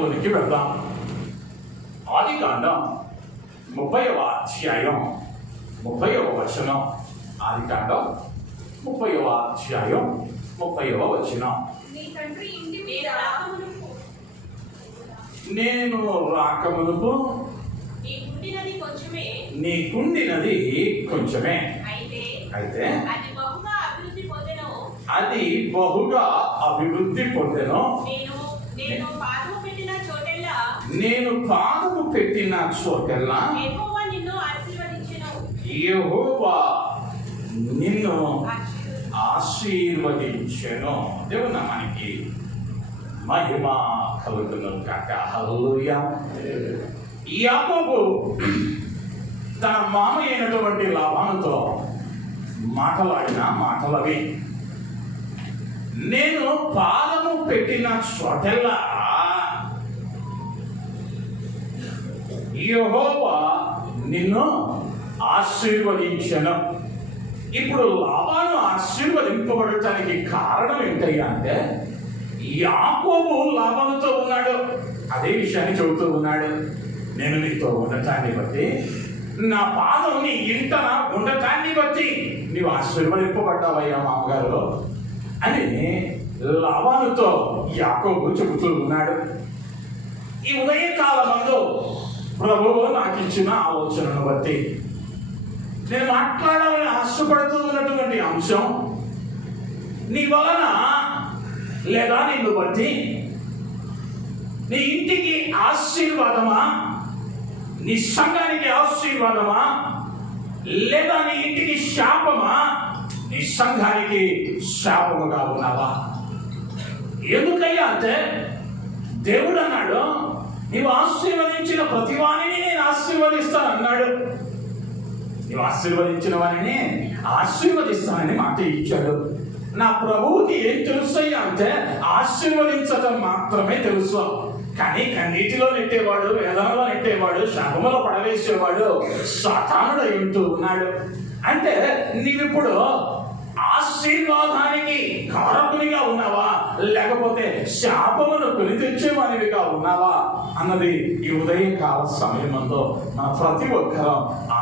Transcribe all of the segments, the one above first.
వాక్యంలోనికి వెళ్దాం. ఆదికాండం 30వ అధ్యాయం 30వ వచనం. ఆదికాండం 30వ అధ్యాయం 30వ వచనం. నేను రాకమునుపు నీకుండినది కొంచెమే, అయితే అది బహుగా అభివృద్ధి పొందెను. నేను పాదము పెట్టిన చోటెల్లా యెహోవా నిన్ను ఆశీర్వదించెను. దేవుని నామానికి మహిమ కలుగును గాక. హల్లెలూయా. యాకోబు తన మామ అయినటువంటి లాబానుతో మాట్లాడిన మాటలవి. నేను పాదము పెట్టిన చోటెల్లా యెహోవా నిన్ను ఆశీర్వదించెను. ఇప్పుడు లాబాను ఆశీర్వదింపబడటానికి కారణం ఏంటయ్యా అంటే, యాకోబు లాబానుతో ఉన్నాడు. అదే విషయాన్ని చెబుతూ ఉన్నాడు. నేను నీతో ఉండటాన్ని బట్టి, నా పాదం నీ ఇంట ఉండటాన్ని బట్టి నీవు ఆశీర్వదింపబడ్డావయ్యా మామగారు అని లాబానుతో యాకోబు చెబుతూ ఉన్నాడు. ఈ ఉదయకాలమందు ప్రభువు నాకు ఇచ్చిన ఆలోచనను బట్టి నేను మాట్లాడాలని ఆశపడుతూ ఉన్నటువంటి అంశం, నీ వలన లేదా నిన్ను బట్టి నీ ఇంటికి ఆశీర్వాదమా, నీ సంఘానికి ఆశీర్వాదమా, లేదా నీ ఇంటికి శాపమా, నీ సంఘానికి శాపముగా ఉన్నావా? ఎందుకయ్యా అంటే, దేవుడు అన్నాడు, నీవు ఆశీర్వదించిన ప్రతి వాణిని నేను ఆశీర్వదిస్తానన్నాడు. నీవు ఆశీర్వదించిన వారిని ఆశీర్వదిస్తానని మాట ఇచ్చాడు. నా ప్రభువుకి ఏం తెలుసయ్యా అంటే, ఆశీర్వదించటం మాత్రమే తెలుసు. కానీ కన్నీటిలో నెట్టేవాడు, వేదనలో నెట్టేవాడు, శాపములో పడవేసేవాడు సాతానుడై ఉంటూ ఉన్నాడు. అంటే నీవిప్పుడు ఆశీర్వాదానికి కారకునిగా ఉన్నావా, లేకపోతే శాపమును కొని తెచ్చేవానివిగా ఉన్నావా అన్నది ఈ ఉదయకాల సమయమంలో మన ప్రతి ఒక్కరూ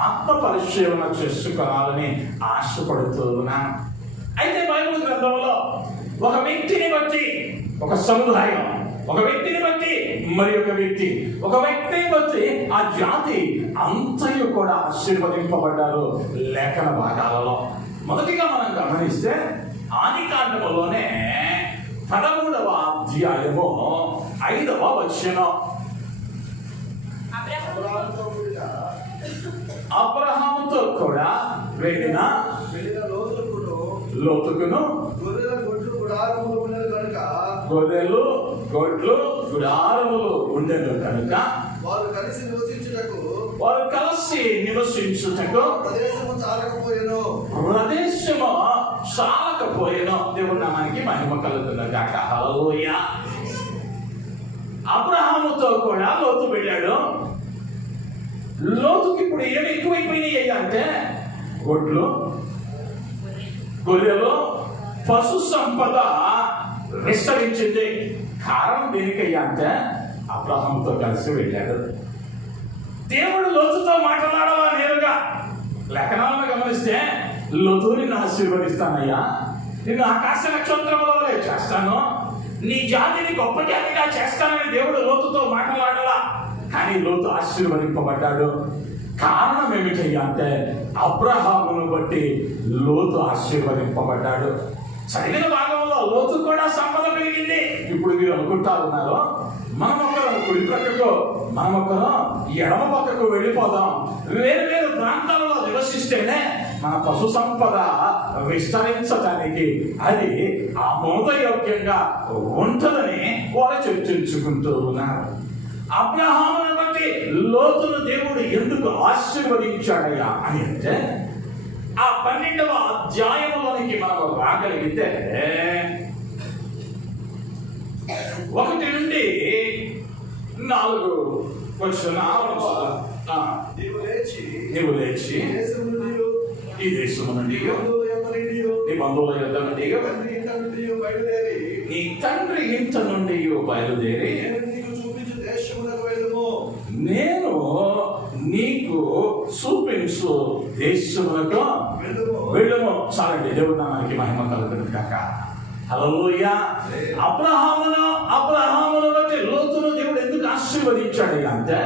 ఆత్మ పరిశీలన చేసుకోవాలని ఆశపడుతూ ఉన్నాను. అయితే బైబిల్ గ్రంథంలో ఒక వ్యక్తిని బట్టి ఒక సముదాయం, ఒక వ్యక్తిని బట్టి మరి ఒక వ్యక్తి, ఒక వ్యక్తిని బట్టి ఆ జాతి అంతయు కూడా ఆశీర్వదింపబడ్డారు లేఖన భాగాలలో. మొదటిగా మనం గమనిస్తే ఆదికాండములోనే 13వ అధ్యాయము 5వ వచనం. అబ్రహాముతో కూడా వెళ్ళిన లోతుకును గొర్రెలు గొడ్లు గుడారములు ఉండేది కనుక వారు కలిసి నివసించుటకు ప్రదేశము చాలకపోయేను. దేవుని నామానికి మహిమ కలుగును గాక. హల్లెలూయా. అబ్రహాముతో కూడా లోతు వెళ్ళాడు. లోతుకి ఇప్పుడు ఏమి ఎక్కువైపోయినాయి అంటే, గొడ్లు గొర్రెలు పశు సంపద విస్తరించింది. కారణం దేనికయ్యా అంటే, అబ్రహాముతో కలిసి వెళ్ళాడు. దేవుడు లోతుతో మాట్లాడాలా నేరుగా? లేఖనాలను గమనిస్తే, లోతు నిన్ను ఆశీర్వదిస్తానయ్యా, నిన్ను ఆకాశ నక్షత్రముల వలె చేస్తాను, నీ జాతిని గొప్ప జాతిగా చేస్తానని దేవుడు లోతుతో మాట్లాడాలా. కానీ లోతు ఆశీర్వదింపబడ్డాడు. కారణం ఏమిటయ్యా అంటే, అబ్రహామును బట్టి లోతు ఆశీర్వదింపబడ్డాడు. చదివిన భాగంలో లోతు కూడా సంపద పెరిగింది. ఇప్పుడు మీరు అనుకుంటా ఉన్నారు, మనం ఒకరు కుడి పక్కకు, మనం ఒకరు ఎడమ పక్కకు వెళ్ళిపోదాం, వేరు వేరు ప్రాంతాలలో నివసిస్తేనే మన పశు సంపద విస్తరించడానికి అది ఆమోదయోగ్యంగా ఉంటుందని వారు చర్చించుకుంటూ ఉన్నారు. అబ్రహామును బట్టి లోతును దేవుడు ఎందుకు ఆశీర్వదించాడయ్యా అని అంటే, ఆ 12వ అధ్యాయంలోనికి మనం రాగలిగితే 1 నుండి 4 నీవు లేచి ఈ దేశము నుండి నీ బంధువుల యొద్ద నుండి నీ తండ్రి ఇంట నుండి బయలుదేరి నేను నీకు చూపించు దేశములకు వెళ్ళము. చాలండి, దేవుడు నామానికి మహిమ కలుగును కాక. హల్లెలూయా. అబ్రహామును బట్టి లోతును దేవుడు ఎందుకు ఆశీర్వదించాడు అంటే,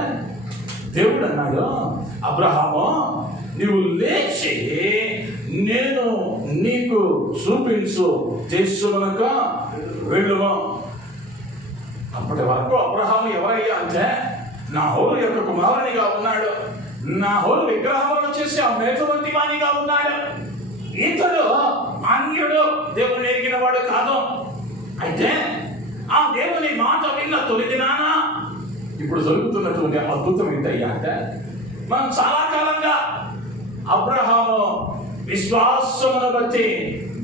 దేవుడు అన్నాడు, అబ్రహాము నీవు లేచి నేను నీకు చూపించు దేశములకు వెళ్ళుము. అప్పటి వరకు అబ్రహాము ఎవరయ్యా అంటే, నాహోరు యొక్క కుమారునిగా ఉన్నాడు. నాహోరు విగ్రహములను చేసి ఆ మేత వంటి వానిగా ఉన్నాడు. ఇతడు అన్యుడు, దేవుని ఎరిగిన వాడు కాదు. అయితే ఆ దేవుని మాట విన్న తొలి దినాన ఇప్పుడు జరుగుతున్నటువంటి అద్భుతం ఏంటయ్యా అంటే, మనం చాలా కాలంగా అబ్రహాము విశ్వాసమును బట్టి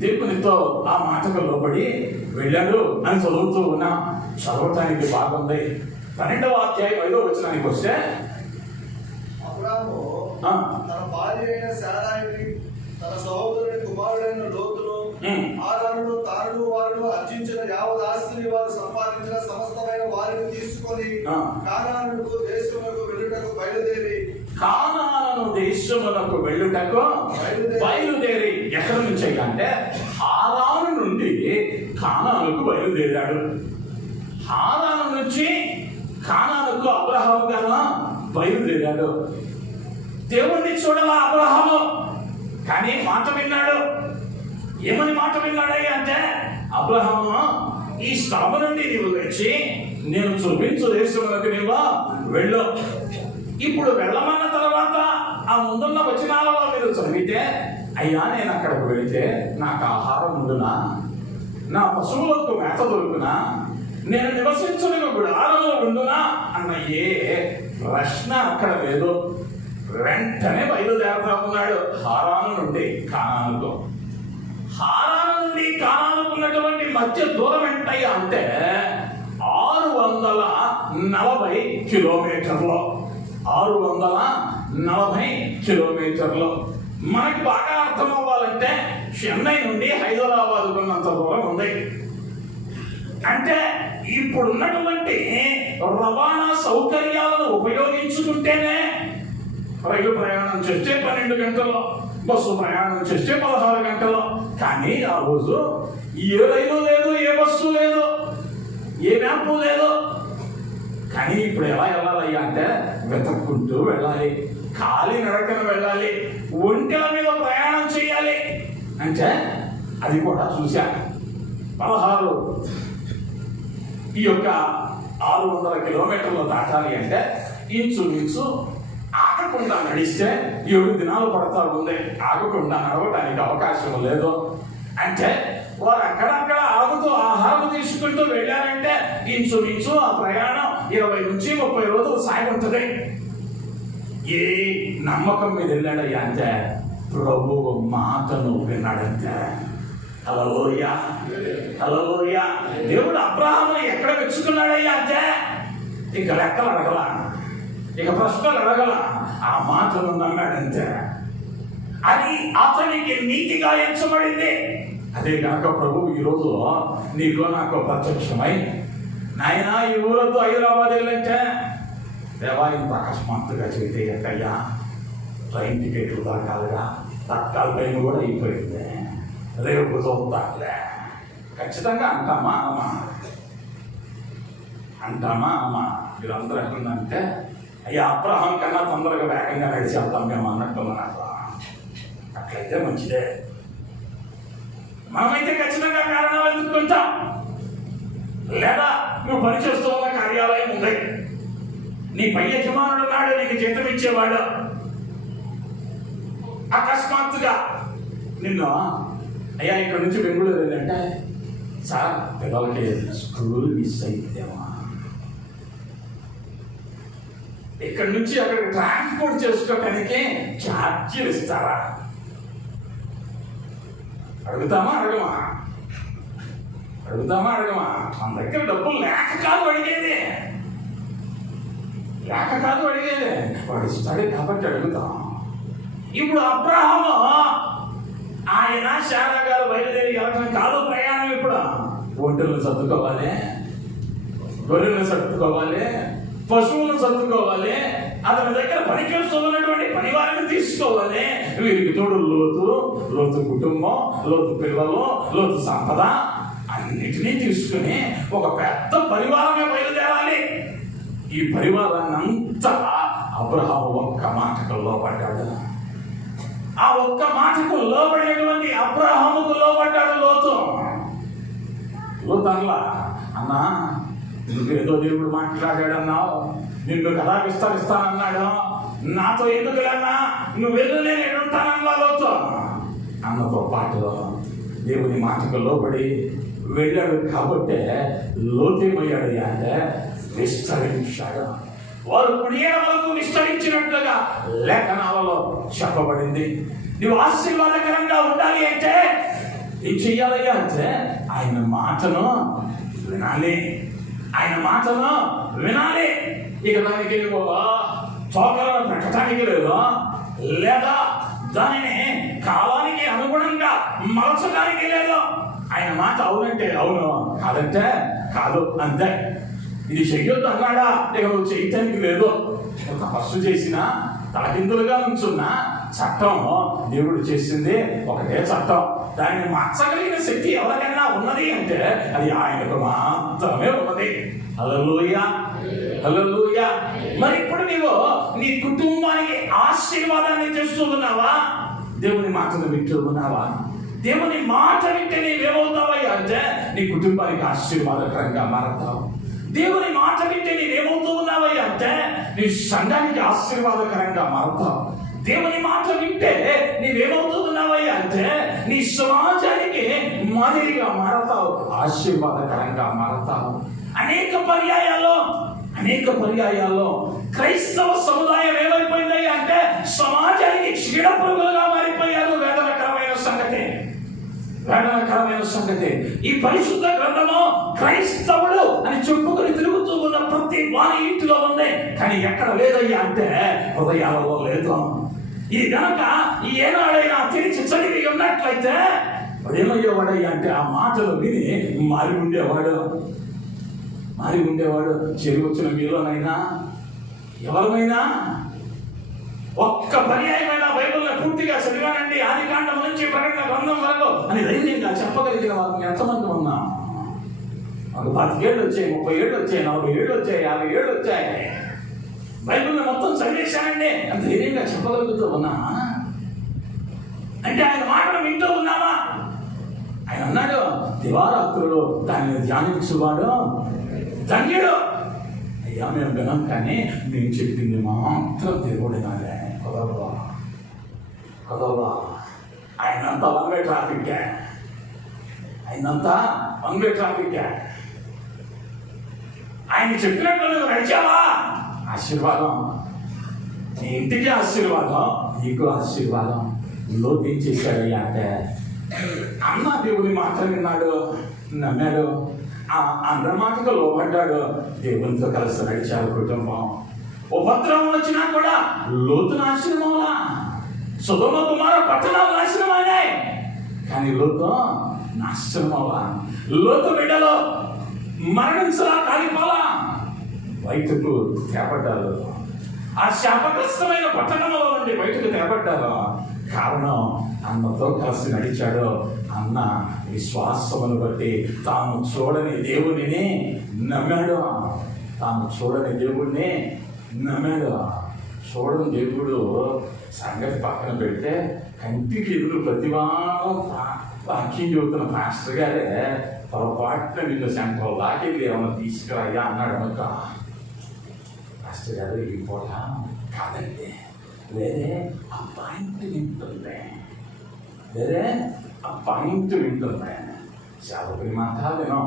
దేవునితో ఆ మాటకు లోబడి వెళ్ళాడు అని చదువుతూ ఉన్నా. చదవటానికి బాగుంది. 12వ అధ్యాయం 5వ వచనానికి వస్తే, అబ్రాహాము తన భార్య అయిన శారాయిని, తన సహోదరుని కుమారుడైన లోతును, హారానును, తానును వారును అర్జించిన యావత్ ఆస్తిని వారు సంపాదించిన సమస్తమైన వారిని తీసుకొని కానాను దేశమునకు వెళ్ళుటకు బయలుదేరి ఎక్కడి నుంచి అంటే హారాను నుండి కానానుకు బయలుదేరాడు. హారాను నుంచి కానానుకు అబ్రహాము గారు బయలుదేరాడు. దేవుణ్ణి చూడాల అబ్రహాము, కానీ మాట విన్నాడు. ఏమని మాట విన్నాడయ్యా అంటే, అబ్రహాము ఈ స్థలము నుండి నీవు వచ్చి నేను చూపించు దేశంలోకి నీవు వెళ్ళు. ఇప్పుడు వెళ్ళమన్న తర్వాత ఆ ముందున్న వచనాలలో మీరు చదివితే, అయ్యా నేను అక్కడికి వెళితే నాకు ఆహారం ఉండునా, నా పశువులకు మేత దొరుకునా, నేను నివసించడానికి గుడారము ఉండునా అన్న ఏ ప్రశ్న అక్కడ లేదు. వెంటనే బయలుదేరుతా ఉన్నాడు హారాను నుండి కానానుకు. హారాను నుండి కానానుకు ఉన్నటువంటి మధ్య దూరం ఎంతయ్యా అంటే 640 కిలోమీటర్లు. 640 కిలోమీటర్లు. మనకి బాగా అర్థం అవ్వాలంటే చెన్నై నుండి హైదరాబాద్ ఉన్నంత దూరం ఉంది. అంటే ఇప్పుడున్నటువంటి రవాణా సౌకర్యాలను ఉపయోగించుకుంటేనే రైలు ప్రయాణం చేస్తే 12 గంటలు, బస్సు ప్రయాణం చేస్తే 16 గంటలు. కానీ ఆ రోజు ఏ రైలు లేదు, ఏ బస్సు లేదు, ఏ మ్యాప్ లేదు. కానీ ఇప్పుడు ఎలా వెళ్ళాలయ్యా అంటే వెతక్కుంటూ వెళ్ళాలి, ఖాళీ నడకన వెళ్ళాలి, ఒంటెల మీద ప్రయాణం చేయాలి. అంటే అది కూడా చూశాను. 16 ఈ యొక్క 600 కిలోమీటర్లు దాటాలి అంటే ఇంచుమించు ఆగకుండా నడిస్తే 7 దినాలు పడతా ఉంది. ఆగకుండా నడవటానికి అవకాశం లేదు. అంటే వారు అక్కడక్కడ ఆగుతూ ఆహారం తీసుకుంటూ వెళ్ళారంటే ఇంచుమించు ఆ ప్రయాణం 20 నుంచి 30 రోజులు సాగి ఉంటుంది. ఏ నమ్మకం మీద వెళ్ళాడయ్యా అంటే ప్రభువు మాటను విన్నాడంటే. హల్లెలూయా, హల్లెలూయా. దేవుడు అబ్రహామును ఎక్కడ మెచ్చుకున్నాడయ్యా అంటే ఇక లెక్కలు అడగల, ఇక ప్రశ్నలు అడగల, ఆ మాటను నమ్మాడంతే. అది అతనికి నీతిగా ఎంచబడింది. అదే కాక ప్రభు ఈరోజు నీకు నాకు ప్రత్యక్షమై, నాయనా ఈ ఊరతో హైదరాబాద్ వెళ్ళంటే దేవా ఇంత అకస్మాత్తుగా చేస్తే ఎక్కయ్యా, ట్రైన్ టికెట్లు దొరకాలిగా, తత్కాల టైం కూడా అయిపోయింది, రేపు చూద్దాంలే ఖచ్చితంగా అంటామా అమ్మా మీరందరూ ఎట్లుందంటే, అయ్యా అబ్రహాం కన్నా తొందరగా వేగంగా నడిచి వెళ్తాం మేము అన్నట్టున్నారు. అట్లయితే మంచిదే. మనమైతే ఖచ్చితంగా కారణాలు ఎదుర్కొంటాం. లేదా నువ్వు పనిచేస్తూ ఉన్న కార్యాలయం ఉంది, నీ పై యజమానుడు ఉన్నాడు, నీకు జీతం ఇచ్చేవాడు. అకస్మాత్తుగా నిన్ను అయ్యా ఇక్కడ నుంచి బెంగళూరు వెళ్ళంటే, సార్ పిల్లలకి స్కూల్ మిస్ అయితేమా, ఇక్కడ నుంచి అక్కడికి ట్రాన్స్పోర్ట్ చేసుకోవడానికి ఛార్జీలు ఇస్తారా? అడుగుతామా అడగమా? మన దగ్గర డబ్బులు లేక కాదు అడిగేది, వాడు ఇస్తాడే కాబట్టి అడుగుతాం. ఇప్పుడు అబ్రహాము ఆయన శారా గారు బయలుదేరి వెళ్ళటం కాదు ప్రయాణం. ఇప్పుడు ఒంటెలను సర్దుకోవాలి, గొర్రెలను సర్దుకోవాలి, పశువులను చదువుకోవాలి, అతని దగ్గర పనిచేస్తున్నటువంటి పనివారిని తీసుకోవాలి. వీరికి తోడు లోతు కుటుంబం, లోతు పిల్లలు, లోతు సంపద అన్నిటినీ తీసుకుని ఒక పెద్ద పరివారమే బయలుదేరాలి. ఈ పరివారాన్ని అంతా అబ్రహాము ఒక్క మాటకు లోబడ్డాడు. ఆ ఒక్క మాటకు లోబడినటువంటి అబ్రహాముకు లోబడ్డాడు లోతు. లోతల్లా అన్నా, నువ్వేదో దేవుడు మాట్లాడాడన్నావు, నిన్ను కదా విస్తరిస్తానన్నాడు, నాతో ఎందుకు లేనా, నువ్వు వెళ్ళు, నేను ఎడుంటానన్నా లోతు అన్నతో పాటు దేవుని మాటకు లోబడి వెళ్ళాడు. కాబట్టి లోతేమయ్యాడు అంటే విస్తరించాడు. వారు కుడియడమలకు విస్తరించినట్లుగా లేఖనాలలో చెప్పబడింది. నువ్వు ఆశీర్వాదకరంగా ఉండాలి అంటే ఏం చెయ్యాలయ్యా అంటే ఆయన మాటను వినాలి. ఆయన మాటను వినాలి. ఇక దానికి చోకలను పెట్టడానికి లేదు, లేదా దానిని కాలానికి అనుగుణంగా మలచడానికి లేదు. ఆయన మాట అవునంటే అవును, కాదంటే కాదు, అంతే. ఇది చెయ్యొద్దు అన్నాడా, ఇక నువ్వు చేయటానికి లేదు. తపస్సు చేసినా తలకిందులుగా ఉంచున్న చట్టం దేవుడు చేసింది ఒకటే చట్టం. దాన్ని మార్చగలిగిన శక్తి ఎవరికైనా ఉన్నది అంటే అది ఆయనకు మాత్రమే ఉన్నది. హల్లెలూయా, హల్లెలూయా. మరి ఇప్పుడు నీవు నీ కుటుంబానికి ఆశీర్వాదాన్ని తెస్తూ ఉన్నావా? దేవుని మాటను వింటూ ఉన్నావా? దేవుని మాట వింటే నీవేమవుతావయ్యా అంటే నీ కుటుంబానికి ఆశీర్వాదకరంగా మారతావు. దేవుని మాట వింటే నీవేమవుతూ ఉన్నావయ్యా అంటే నీ సంఘానికి ఆశీర్వాదకరంగా మారతావు. దేవుని మాట వింటే నీవేమవుతున్నావయ్యా అంటే నీ సమాజానికి మాదిరిగా మారతావు, ఆశీర్వాదకరంగా మారతావు. అనేక పర్యాయాల్లో క్రైస్తవ సముదాయం ఏమైపోయిందయ్యా అంటే సమాజానికి క్షీణపురుగులుగా మారిపోయారు. వేదనకరమైన సంగతి. ఈ పరిశుద్ధ గ్రంథము క్రైస్తవుడు అని చెప్పుకుని తిరుగుతూ ఉన్న ప్రతి వారి ఇంటిలో ఉంది, కానీ ఎక్కడ లేదయ్యా అంటే హృదయాలలో లేదు. ఇది కనుక ఏనాడైనా తెరిచి చదివి ఉన్నట్లయితే అదేమయ్యేవాడయ్యా అంటే ఆ మాటలు విని మారి ఉండేవాడు. చెరి వచ్చిన మీలోనైనా ఎవరిమైనా ఒక్క పర్యాయమైన బైబిల్ని పూర్తిగా చదివానండి, ఆది కాండం నుంచి ప్రకటన గ్రంథం వరకు అని ధైర్యంగా చెప్పగలిగిన వాళ్ళని ఎంతమంది ఉన్నాం? ఒక 10 ఏళ్ళు వచ్చాయి, 30 ఏళ్ళు వచ్చాయి, 40 ఏళ్ళు వచ్చాయి, 50 ఏళ్ళు వచ్చాయి, బైబిల్ని మొత్తం చదివేశానండి అని ధైర్యంగా చెప్పగలుగుతూ ఉన్నామా? అంటే ఆయన మాటను వింటూ ఉన్నామా? ఆయన అన్నాడు, దివారాత్రులు దాన్ని ధ్యానించువాడు ధన్యుడు. అయ్యా మేము వినం, కానీ నేను చెప్పింది మాత్రం దేవుడు వినాలే. కదవా ఆయనంతా వన్ వే ట్రాఫిక్. ఆయన చెప్పినట్లు నువ్వు నడిచావా? ఆశీర్వాదం. నీ ఇంటికి ఆశీర్వాదం, నీకు ఆశీర్వాదం. లోతు ఏం చేశాడయ్యా అంటే అన్న దేవుని మాట విన్నాడు, నమ్మాడు, అందరి మాటకు లోబడ్డాడు, దేవునితో కలిసి నడిచాడు కుటుంబం. ఉపద్రవం వచ్చినా కూడా లోతు నాశనమవులా, సొదొమ కుమార పట్టణాలు నాశనమైనాయి, కానీ లోతు నాశనమవులా. లోతు బిడ్డలో మరణించలా, కాలిపోలా, బయటకు తేపడ్డారు. ఆ శాపగ్రస్తమైన పట్టణంలో నుండి బయటకు తేపడ్డారు. కారణం అన్నతో కలిసి నడిచాడు. అన్న విశ్వాసమును బట్టి తాను చూడని దేవుడిని నమ్మాడు. చూడని దేవుడు సంగతి పక్కన పెడితే కంటికి ఎదురు ప్రతివారం వాక్యం చెబుతున్న మాస్టర్ గారే పొరపాటున నిన్ను సెంటర్ లాకెళ్ళి ఏమైనా తీసుకురాయ్యా అన్నాడు అనుక. మాస్టర్ గారు ఈ పూట కాదండి, వేరే అపాయింట్మెంట్ ఉంది, సేవకుని మాట వినం,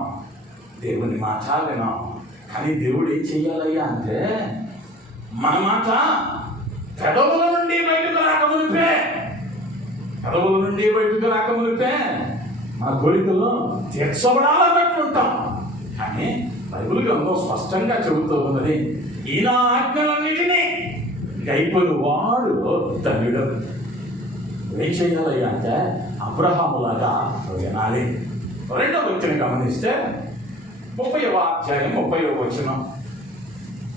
దేవుని మాట వినం. కానీ దేవుడు ఏం చెయ్యాలయ్యా అంటే మన మాట పెదవుల నుండి బయటకు రాకమునిపే మన కోరికలు తీర్చబడాలన్నట్టు ఉంటాం. కానీ బైబిల్ గ్రంథం స్పష్టంగా చెబుతూ ఉన్నది, ఈయన ఆజ్ఞలన్నిటినీ గైపొని వాడు ధన్యుడు. ఏం చేయాలయ్యా అంటే అబ్రహాములాగా వినాలి. రెండవ వ్యక్తిని గమనిస్తే 30వ అధ్యాయం 30వ వచనం,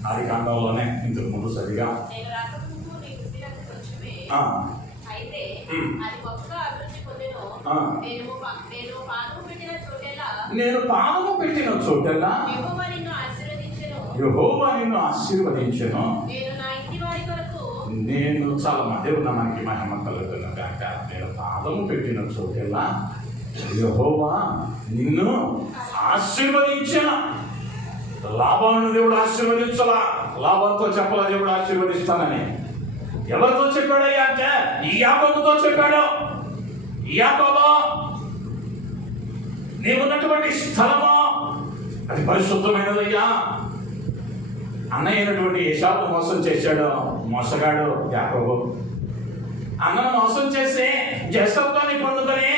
ఆది కాండంలోనే ఇంతకు ముందు సరిగా నేను పాదము పెట్టిన చోటెల్లా యెహోవా నిన్ను ఆశీర్వదించెను. నేను చాలా మధ్య ఉన్న మనకి మహిమ కలుగుతున్న కాక నేను పాదము పెట్టిన చోటెల్లా యెహోవా నిన్ను ఆశీర్వదించిన. లాభాలను దేవుడు ఆశీర్వదించలా, లాభంతో చెప్పలా దేవుడు ఆశీర్వదిస్తానని. ఎవరితో చెప్పాడయ్యా అంటే యాకోబుతో చెప్పాడు. యాకోబు, నీవున్నటువంటి స్థలము అది పరిశుద్ధమైనదయ్యా. అన్నయ్య అయినటువంటి ఏశావును మోసం చేశాడు మోసగాడు యాకోబు. అన్నను మోసం చేసి జ్యేష్ఠత్వాన్ని పొందుకొని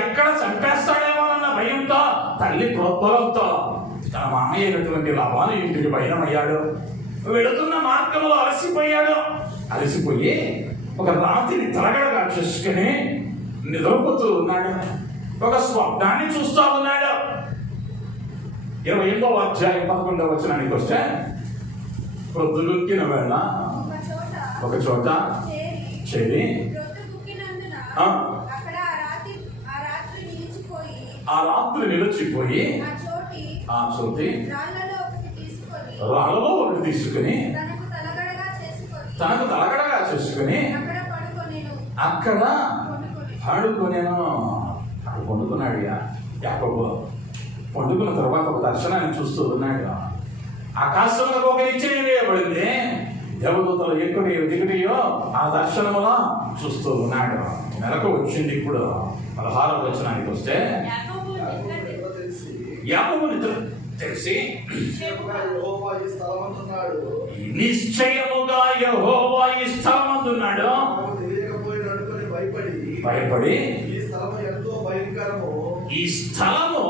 ఎక్కడ చంపేస్తాడేమోనన్న భయంతో తల్లి ప్రోద్బలంతో తన మామయ్య అయినటువంటి లాభాలు ఇంటికి బయటమయ్యాడు. వెళుతున్న మార్గంలో అలసిపోయి ఒక రాత్రిని తలగడగా చూసుకుని నిద్రపోతూ ఉన్నాడు. ఒక స్వప్నాన్ని చూస్తూ ఉన్నాడు. 28వ అధ్యాయం 11వ వచనానికి వస్తే, ప్రొద్దులుక్కిన వేళ ఒక చోట చేరి ఆ రాత్రి నిలిచిపోయి ఆ చోటి రాళ్ళలో ఒకటి తీసుకుని తనకు తలగడగా చేసుకుని అక్కడ పండుకున్నాడు. యాకోబు పండుకున్న తర్వాత ఒక దర్శనాన్ని చూస్తూ ఉన్నాడు. ఆకాశంలో ఒక నిశ్చయం వేయబడింది. దేవదూతలు ఎక్కడి దిగుడియో ఆ దర్శనములో చూస్తూ ఉన్నాడు. నెలకు వచ్చింది. ఇప్పుడు 16వ వచనానికి వస్తే, యాకోబు నిద్ర తెలిసి నిశ్చయముగా యెహోవా ఈ స్థలమందున్నాడు. భయపడి ఈ స్థలము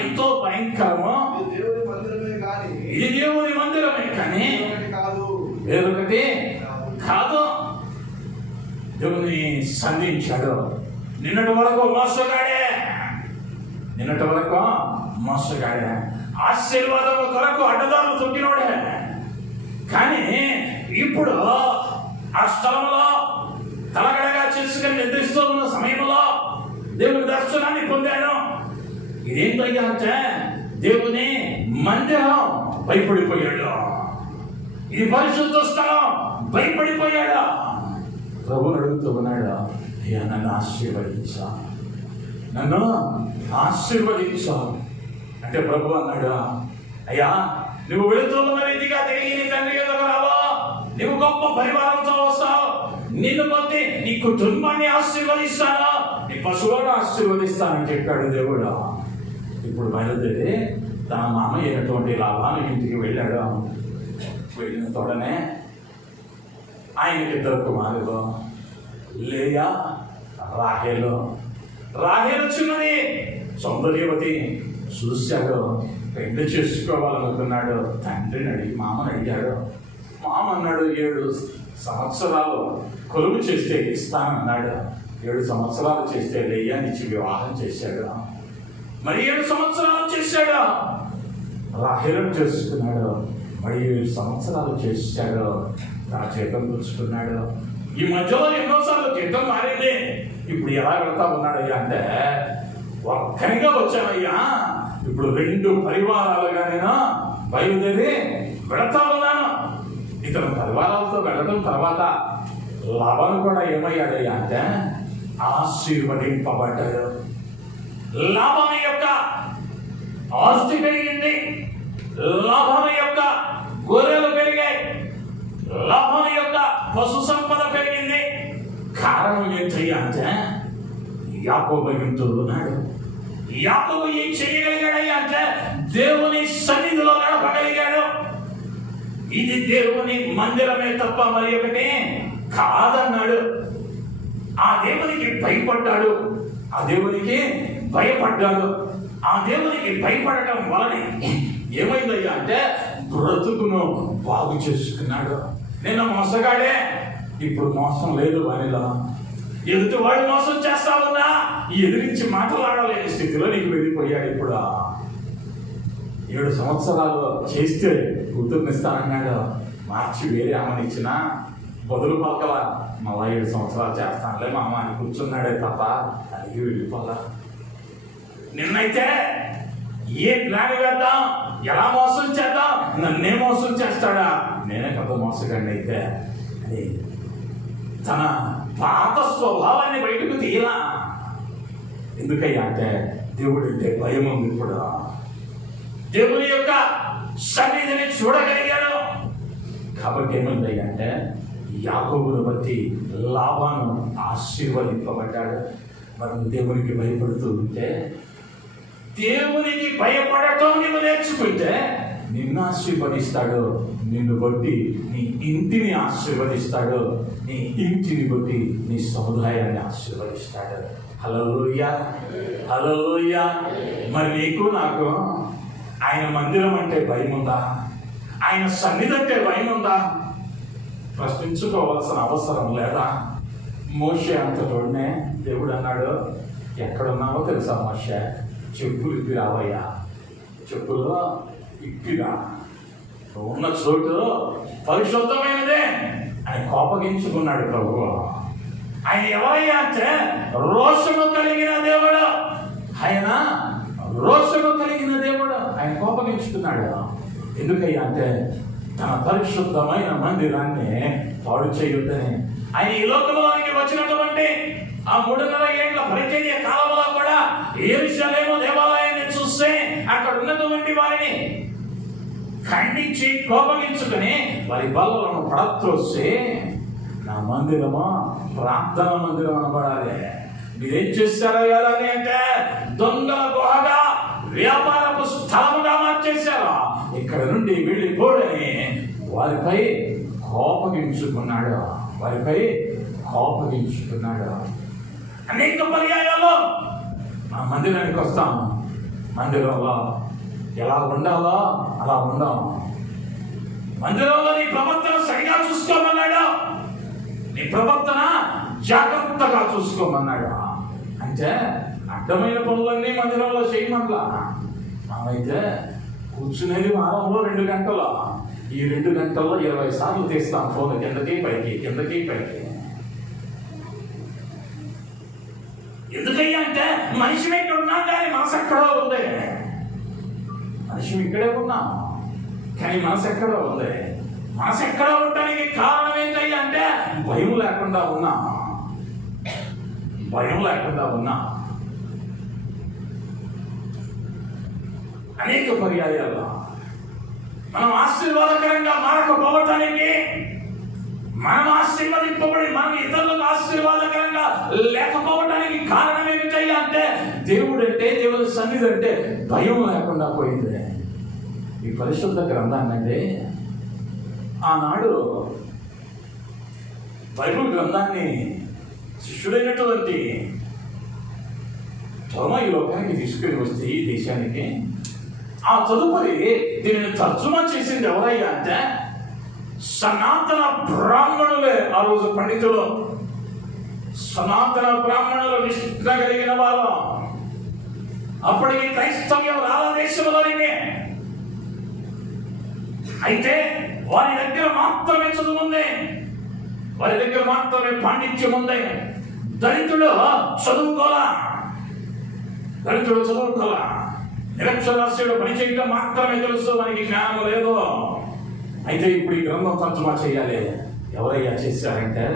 ఎంతో భయంకరము, ఇది దేవుని మందిరమే కానీ వేరొకటి కాదు. దేవుని సంధించాడు. నిన్నటి వరకు మోసగాడే, ఆశీర్వాదము కొరకు అడ్డదారులు తొక్కినోడే. కానీ ఇప్పుడు ఆ స్థలంలో తలగడగా చేసుకుని నిద్రిస్తూ ఉన్న సమయంలో దేవుని దర్శనాన్ని పొందాను. ఇదేంటయ్యా అంటే దేవుని మందిరం. భయపడిపోయాడు. ఇది పరిశుద్ధ స్థలం. భయపడిపోయాడు. ప్రభుని అడుగుతూ ఉన్నాడు, అయ్యా నన్ను ఆశీర్వదించా అంటే ప్రభు అన్నాడు, అయ్యా నువ్వు వెళుతున్న రీతిగా తిరిగి నీ తండ్రి ఎదుగు రావా, నువ్వు గొప్ప పరివారంతో వస్తావు, నిన్ను పొంది నీ కుటుంబాన్ని ఆశీర్వదిస్తాను, నీ పశువులను ఆశీర్వదిస్తానని చెప్పాడు దేవుడు. ఇప్పుడు బయలుదేరి తన మామయ్య అయినటువంటి లాభాన్ని ఇంటికి వెళ్ళాడు. వెళ్ళిన తోడనే ఆయనకి 2 కుమారులు, లేయా, రాహేలు. రాహేలు చిన్నది, సౌందర్యవతి. చూశాడు, పెళ్లి చేసుకోవాలనుకున్నాడు. మామని అడిగాడు. మామ అన్నాడు, 7 సంవత్సరాలు కొలువు చేస్తే ఇస్తానన్నాడు. 7 సంవత్సరాలు చేస్తే లేయానిచ్చి వివాహం చేశాడు. మరి 7 సంవత్సరాలు చేశాడు. రాహేలను చేసుకున్నాడు. మరి 7 సంవత్సరాలు చేశాడు. నా జీతం పుచ్చుకున్నాడు. ఈ మధ్యలో ఎన్నోసార్లు జీతం మారింది. ఇప్పుడు ఎలా వెళ్తా ఉన్నాడయ్యా అంటే, ఒక్కరిగా వచ్చానయ్యా, ఇప్పుడు 2 పరివారాలుగా నేను బయలుదేరి వెళతా ఉన్నాను. ఇతను పరివారాలతో వెళ్ళడం తర్వాత లాభాలు కూడా ఏమయ్యాడయ్యా అంటే ఆశీర్వదింపబడ్డాడు. లాభం యొక్క ఆస్తి పెరిగింది. లాభం యొక్క గొర్రెలు పెరిగాయి. లాభం యొక్క పశు సంపద పెరిగింది. కారణం ఏంటయ్యా అంటే యాకోబు వింటూ ఉన్నాడు. యాకోబు ఏం చేయగలిగాడయ్యా అంటే దేవుని సన్నిధిలో గడపగలిగాడు. ఇది దేవుని మందిరమే తప్ప మరి ఒకటి కాదన్నాడు. ఆ దేవునికి భయపడ్డాడు. ఆ దేవునికి భయపడ్డాడు. ఆ దేవునికి భయపడటం వలన ఏమైందయ్యా అంటే బ్రతుకును బాగు చేసుకున్నాడు. నిన్న మోసగాడే, ఇప్పుడు మోసం లేదు వారిలో. ఎదుటి వాడు మోసం చేస్తా ఉన్నా ఎదిరించి మాట్లాడలేని స్థితిలో నీకు వెళ్ళిపోయాడు. ఇప్పుడు 7 సంవత్సరాలు చేస్తే కూతుర్ని ఇస్తానన్నాడు. మార్చి వేరే ఆమెను ఇచ్చినా బదులు పలకల. మళ్ళా 7 సంవత్సరాలు చేస్తానులే మా అమ్మ అని కూర్చున్నాడే తప్ప అడిగి వెళ్ళిపోలా. నిన్నైతే ఏ ప్లాన్ వేద్దాం, ఎలా మోసం చేద్దాం, నన్నే మోసం చేస్తాడా, నేనే పెద్ద మోసగాడిని అయితే అని తన పాత స్వభావాన్ని బయటకు తీయలా. ఎందుకయ్యా అంటే దేవుడు అంటే భయం ఉంది. ఇప్పుడు దేవుని యొక్క సన్నిధిని చూడగలిగాడు కాబట్టి ఏముందయ్యా అంటే యాకోబును బట్టి లాబాను ఆశీర్వదింపబడ్డాడు. మనం దేవునికి భయపడుతూ ఉంటే, దేవునికి భయపడటం నువ్వు నేర్చుకుంటే నిన్ను ఆశీర్వదిస్తాడు. నిన్ను బట్టి నీ ఇంటిని ఆశీర్వదిస్తాడు. నీ ఇంటిని బట్టి నీ సముదాయాన్ని ఆశీర్వదిస్తాడు. హల్లెలూయా, హల్లెలూయా. మరి నీకు నాకు ఆయన మందిరం అంటే భయం ఉందా? ఆయన సన్నిధి అంటే భయం ఉందా? ప్రశ్నించుకోవాల్సిన అవసరం లేదా? మోషే అంతటోనే దేవుడు అన్నాడు, ఎక్కడున్నావో తెలుసా మోషే, చెప్పులు ఇప్పి రావయ్యా, చెప్పుల్లో ఇప్పిరా, ఉన్న చోటు పరిశుద్ధమైనదే అని కోపగించుకున్నాడు ప్రభువు. ఆయన ఎవరయ్యా అంటే రోషము కలిగిన దేవుడు. ఆయన రోషము కలిగిన దేవుడు. ఆయన కోపగించుకున్నాడు. ఎందుకయ్యా అంటే తన పరిశుద్ధమైన మందిరాన్ని పాడు చేయొద్దని. ఆయన ఈ లోకంలోనికి వచ్చినటువంటి ఆ 3.5 ఏళ్ల పరిచర్య కాలంలో కూడా యెరూషలేము దేవాలయాన్ని చూస్తే అక్కడ ఉన్నటువంటి వారిని ఖండించి కోపగించుకుని వారి బల్లను పడత్రోసి, నా మందిరమా ప్రార్థన మందిరం అనబడాలి, మీరేం చేశారో అని అంటే దొంగల గుహగా వ్యాపారపు స్థలముగా మార్చేశారు, ఇక్కడ నుండి వెళ్ళిపోడని వారిపై కోపగించుకున్నాడు. అనేక పర్యాయాల్లో ఆ మందిరానికి వస్తాం, మందిరంలో ఎలా ఉండాలో అలా ఉందాం, మందిరంలో నీ ప్రవర్తన సరిగా చూసుకోమన్నాడు, నీ ప్రవర్తన జాగ్రత్తగా చూసుకోమన్నాడు. అంటే అడ్డమైన పనులన్నీ మందిరంలో చేయమట్లా. మనమైతే కూర్చునేది వారంలో 2 గంటలు. ఈ 2 గంటల్లో 20 సార్లు తీస్తాం ఫోన్, కిందకి పైకి. ఎందుకయ్యా అంటే మనిషి ఇక్కడ ఉన్నా కానీ మనసు ఎక్కడో ఉంది. మనిషి ఇక్కడే ఉన్నాం కానీ మనసు ఎక్కడో ఉంది. మనసు ఎక్కడో ఉండడానికి కారణం ఏంటయ్యా అంటే భయం లేకుండా ఉన్నా. అనేక పర్యాయాల్లో మనం ఆశీర్వాదకరంగా మారకపోవటానికి, మనం ఆశీర్వదింపబడి మనం ఇతరులకు ఆశీర్వాదకరంగా లేకపోవడానికి కారణం ఏమిటయ్యా అంటే దేవుడి సన్నిధి అంటే భయం లేకుండా పోయింది. ఈ పరిశుద్ధ గ్రంథాన్ని అంటే ఆనాడు బైబిల్ గ్రంథాన్ని శిష్యుడైనటువంటి తోమా ఈ లోకానికి తీసుకుని వస్తే ఈ దేశానికి, ఆ తదుపరి దీనిని తర్జుమా చేసింది ఎవరయ్యా అంటే సనాతన బ్రాహ్మణులే. ఆ రోజు పండితులు, సనాతన బ్రాహ్మణులు నిష్ఠ కలిగిన వారు. అప్పటికి క్రైస్తవ్యం దేశంలోనే. అయితే వారి దగ్గర మాత్రమే చదువు ఉంది, వారి దగ్గర మాత్రమే పాండిత్యం ఉంది. దళితుడు చదువుకోలా, నిరక్షరాస్యుడు పని చేయడం మాత్రమే తెలుసు, మనకి జ్ఞానం లేదు. అయితే ఇప్పుడు ఈ గ్రంథం తర్జుమా చేయాలి. ఎవరయ్యా చేశారంటే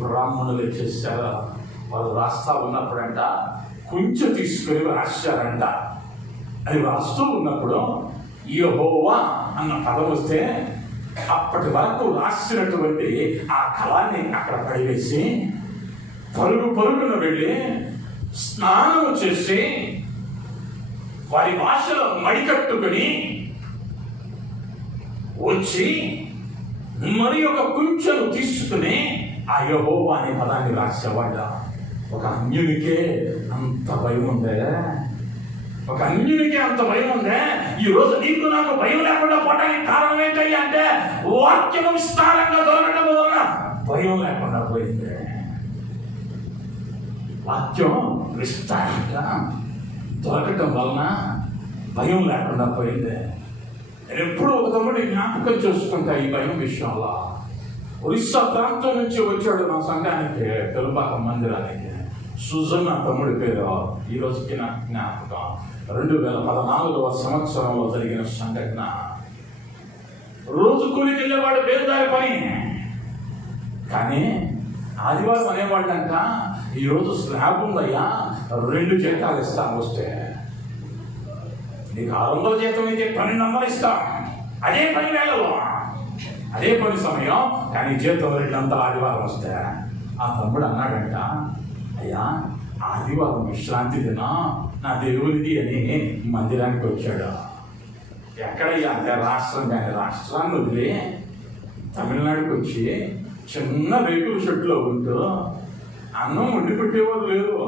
బ్రాహ్మణులే చేశారు. వాళ్ళు రాస్తా ఉన్నప్పుడంట కొంచెం తీసుకుని రాశారంట. అది రాస్తూ ఉన్నప్పుడు యెహోవా అన్న పదం వస్తే అప్పటి వరకు రాసినటువంటి ఆ కళాన్ని అక్కడ పడివేసి పరుగున వెళ్ళి స్నానము చేసి వారి భాషలో మడికట్టుకుని వచ్చి మరి ఒక కుంచెను తీసుకుని ఆ యెహోవా అనే పదాన్ని రాసేవాళ్ళ. ఒక అన్యునికే అంత భయం ఉందే, ఈ రోజు నీకు నాకు భయం లేకుండా పోవడానికి కారణం ఏంటయ్యా అంటే వాక్యము విస్తారంగా దొరకడం వలన భయం లేకుండా పోయింది. వాక్యం విస్తారంగా దొరకటం వలన భయం లేకుండా పోయింది. నేను ఎప్పుడు ఒక తమ్ముడిని జ్ఞాపకం చేసుకుంటా ఈ భయం విషయంలో. ఒరిస్సా ప్రాంతం నుంచి వచ్చాడు నా సంఘానికి, తెలుపాక మందిరానికి. సుజన్ నా తమ్ముడి పేరు. ఈ రోజుకి నాకు జ్ఞాపకం. 2014వ సంవత్సరంలో జరిగిన సంఘటన. రోజు కూలికి వెళ్ళేవాడు, బేరుదారి పని. కానీ ఆదివారం అనేవాళ్ళంట, ఈరోజు స్లాబ్ ఉందయ్యా, 2 జీతాలు ఇస్తాను వస్తే. నీకు 600 జీతం అయితే 1200 ఇస్తాం. అదే పని వేళలో, అదే పని సమయం, కానీ జీతం 200 ఆదివారం వస్తే. ఆ తమ్ముడు అన్నాడంట, అయ్యా ఆదివారం విశ్రాంతి దినం నా దేవునిది అని మందిరానికి వచ్చాడు. ఎక్కడయ్యా అంటే రాష్ట్రం, కానీ రాష్ట్రాన్ని వదిలి తమిళనాడుకి వచ్చి చిన్న రేకుల షెడ్లో ఉంటూ అన్నం వండి పెట్టేవాళ్ళు లేరు.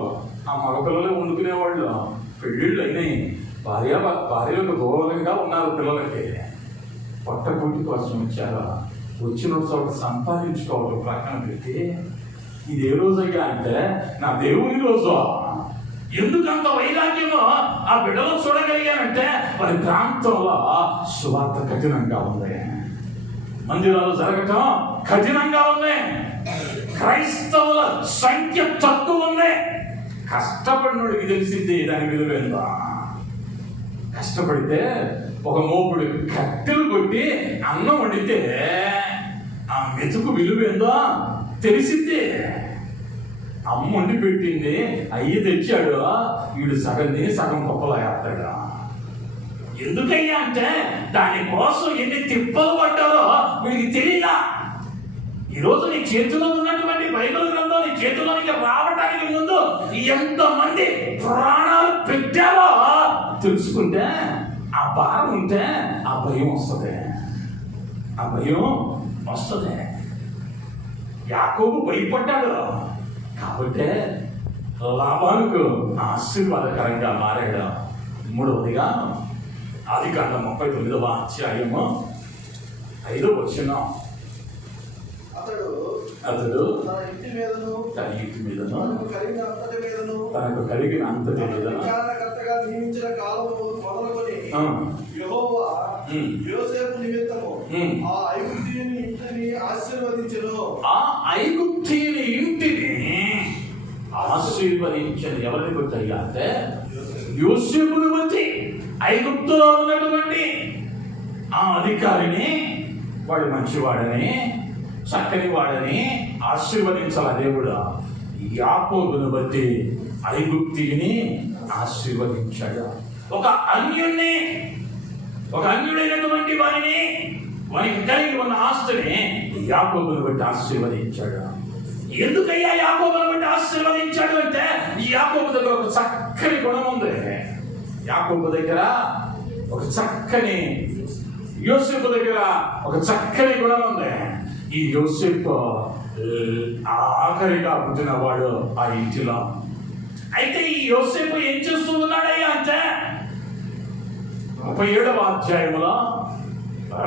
ఆ మగపిల్లలే వండుకునేవాళ్ళు. పెళ్ళిళ్ళు అయినాయి, భార్యలకు దూరంగా ఉన్నారు పిల్లలకి. పొట్టకూటి కోసం వచ్చారు. వచ్చిన చోట సంపాదించుకోవడం ప్రక్కన పెట్టి, ఇది ఏ రోజయ్యా అంటే నా దేవుని రోజు. ఎందుకంత వైరాగ్యమో ఆ బిడ్డలో చూడగలిగానంటే వారి ప్రాంతంలో సువార్త కఠినంగా ఉంది, మందిరాలు జరగటం కఠినంగా ఉంది, క్రైస్తవుల సంఖ్య తక్కువ ఉంది. కష్టపడినోడికి తెలిసింది దాని విలువేందా. కష్టపడితే ఒక మోపుడు కట్టెలు కొట్టి అన్నం వండితే ఆ మెతుకు విలువేందో తెలిసింది. అమ్మ వండి పెట్టింది, అయ్యి తెచ్చాడు, వీడు సగం తిని సగం పప్పులా వేస్తాడు. ఎందుకయ్యా అంటే దానికోసం ఎన్ని తిప్పలు పడ్డారో వీడికి తెలియదా. ఈరోజు నీ చేతిలో ఉన్నటువంటి బైబిల్ గ్రంథం నీ చేతిలోనికి రావడానికి ముందు ఎంతమంది ప్రాణాలు పెట్టారో తెలుసుకుంటే, ఆ భారం ఉంటే ఆ భయం వస్తుంది, ఆ భయం వస్తుంది. యాకోబు భయపడ్డాడు కాబట్టి లాబానుకు ఆశీర్వాదకరంగా మారాడు. 3వదిగా ఆదికాండం 39వ అధ్యాయము 5వ వచనం. అతడు తన ఇంటి మీదను తనకు కలిగిన అంతటి మీదను నియమించిన కాలము మొదలుకొని యెహోవా యోసేపు నిమిత్తము ఆ ఐగుప్తీయుని ఇంటిని ఆశీర్వదించెను. ఆ ఐగుప్తీయుని ఇంటిని ఆశీర్వదించను. ఎవరిని బట్టి అంటే యోసేపుని బట్టి. ఐగుప్తులో ఉన్నటువంటి ఆ అధికారిని, వాడు మంచివాడని, చక్కని వాడని ఆశీర్వదించాల దేవుడు. యాకోబును బట్టి ఐగుప్తీయుని ఆశీర్వదించాడు. ఒక అన్యుడైనటువంటి వారిని, వారికి కలిగి ఉన్న ఆస్తిని యాకోబును బట్టి ఆశీర్వదించాడు. ఎందుకయ్యా యాకోబును బట్టి ఆశీర్వదించాడు అంటే, యాకోబు దగ్గర ఒక చక్కని గుణం ఉంది. యాకోబు దగ్గర ఒక చక్కని, యోసేపు దగ్గర ఒక చక్కని గుణం ఉంది. ఈ యోసేపు ఆఖరిగా పుట్టినవాడు ఆ ఇంటిలో. అయితే ఈ యోసేపు ఏం చేస్తూ ఉన్నాడయ్యా అంటే 37వ అధ్యాయంలో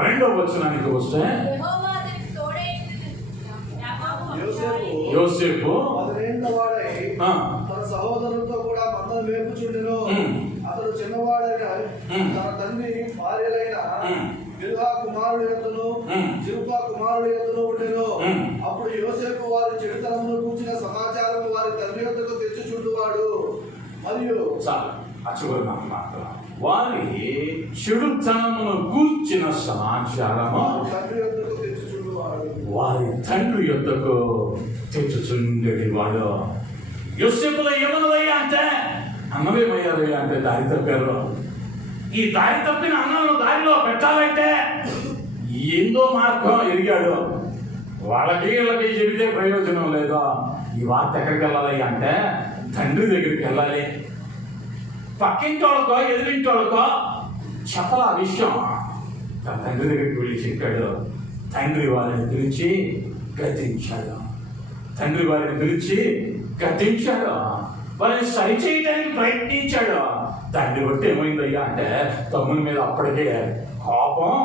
2వ వచనానికి వస్తే, యోసేపు 10 ఏళ్ల వాడై తన సహోదరులతో కూడా మందను మేపుచుండెను. అతడు చిన్నవాడైన తన తండ్రి భార్యలైన బిల్హా కుమారుడు యొద్దను జిల్పా కుమారుడు యొద్దను ఉండెను. అప్పుడు యోసేపు వారి చెడుతనమును కూర్చిన సమాచారం వారి తండ్రి యొద్దకు తెచ్చుచుండువాడు. మరియు వారి చెడుతనమును కూర్చిన సమాచారము వారి తండ్రి యొద్దకు తెచ్చుచుండేవాడు. యోసేపులో ఏమన్నదయ్యా అంటే, అన్నమేమయ్యారయ్యా అంటే దారి తప్పారు. ఈ దారి తప్పిన అన్నను దారిలో పెట్టాలంటే ఏందో మార్గం ఎరిగాడు. వాళ్ళకి వీళ్ళకి చెబితే ప్రయోజనం లేదు. ఈ వార్త ఎక్కడికి వెళ్ళాలి అంటే తండ్రి దగ్గరికి వెళ్ళాలి. పక్కింటి వాళ్ళకో ఎదురింటి వాళ్ళకో చెప్పాల ఆ విషయం. తన తండ్రి దగ్గరికి వెళ్ళి చెప్పాడు. తండ్రి వారిని పిలిచి గద్దించాడు. వారిని సరిచేయడానికి ప్రయత్నించాడు. దాన్ని బట్టి ఏమైందయ్యా అంటే తమ్ముని మీద అప్పటికే కోపం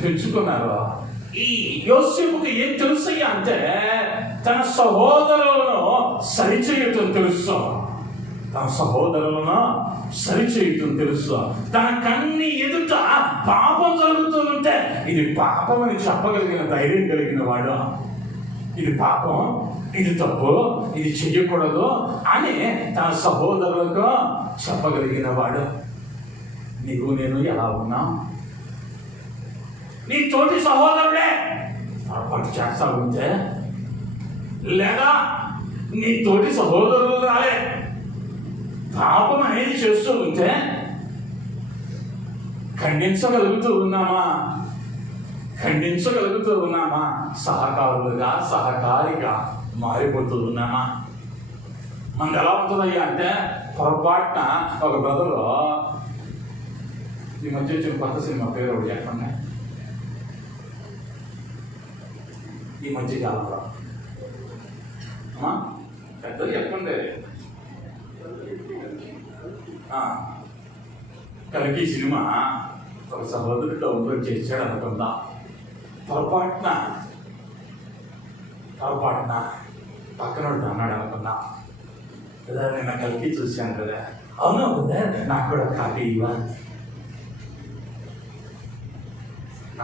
పెంచుకున్నారు. ఈ యోసేపుకి ఏం తెలుసయ్యా అంటే తన సహోదరులను సరిచేయటం తెలుసు. తన సహోదరులను సరిచేయటం తెలుసు. తన కన్ని ఎదుట పాపం జరుగుతూ ఉంటే ఇది పాపం అని చెప్పగలిగిన ధైర్యం కలిగిన వాడు. ఇది పాపం, ఇది తప్పు, ఇది చెయ్యకూడదు అని తన సహోదరులకు చెప్పగలిగిన వాడు. నీవు నేను ఎలా ఉన్నాం? నీ తోటి సహోదరుడే పొరపాటు చేస్తా ఉంటే, లేదా నీ తోటి సహోదరులు రాలే పాపం అనేది చేస్తూ ఉంటే ఖండించగలుగుతూ ఉన్నామా? సహకారిగా మారిపోతూ ఉన్నామా? మనది ఎలా ఉంటుందయ్యా అంటే, పొరపాటున ఒక బ్రదరు ఈ మధ్య వచ్చిన కొత్త సినిమా పేరు ఒకటి చెప్పండి. ఈ మధ్య కాలంలో పెద్దలు చెప్పండి. కలికి సినిమా ఒక సహోదరుడు డౌన్లోడ్ చేశాడు అనుకుందా. పొరపాటున పక్కన అన్నాడు అనుకున్నా కదా, నేను కలికి చూశాను కదా, అవును కదా, నాకు కూడా కాపీ ఇవ్వ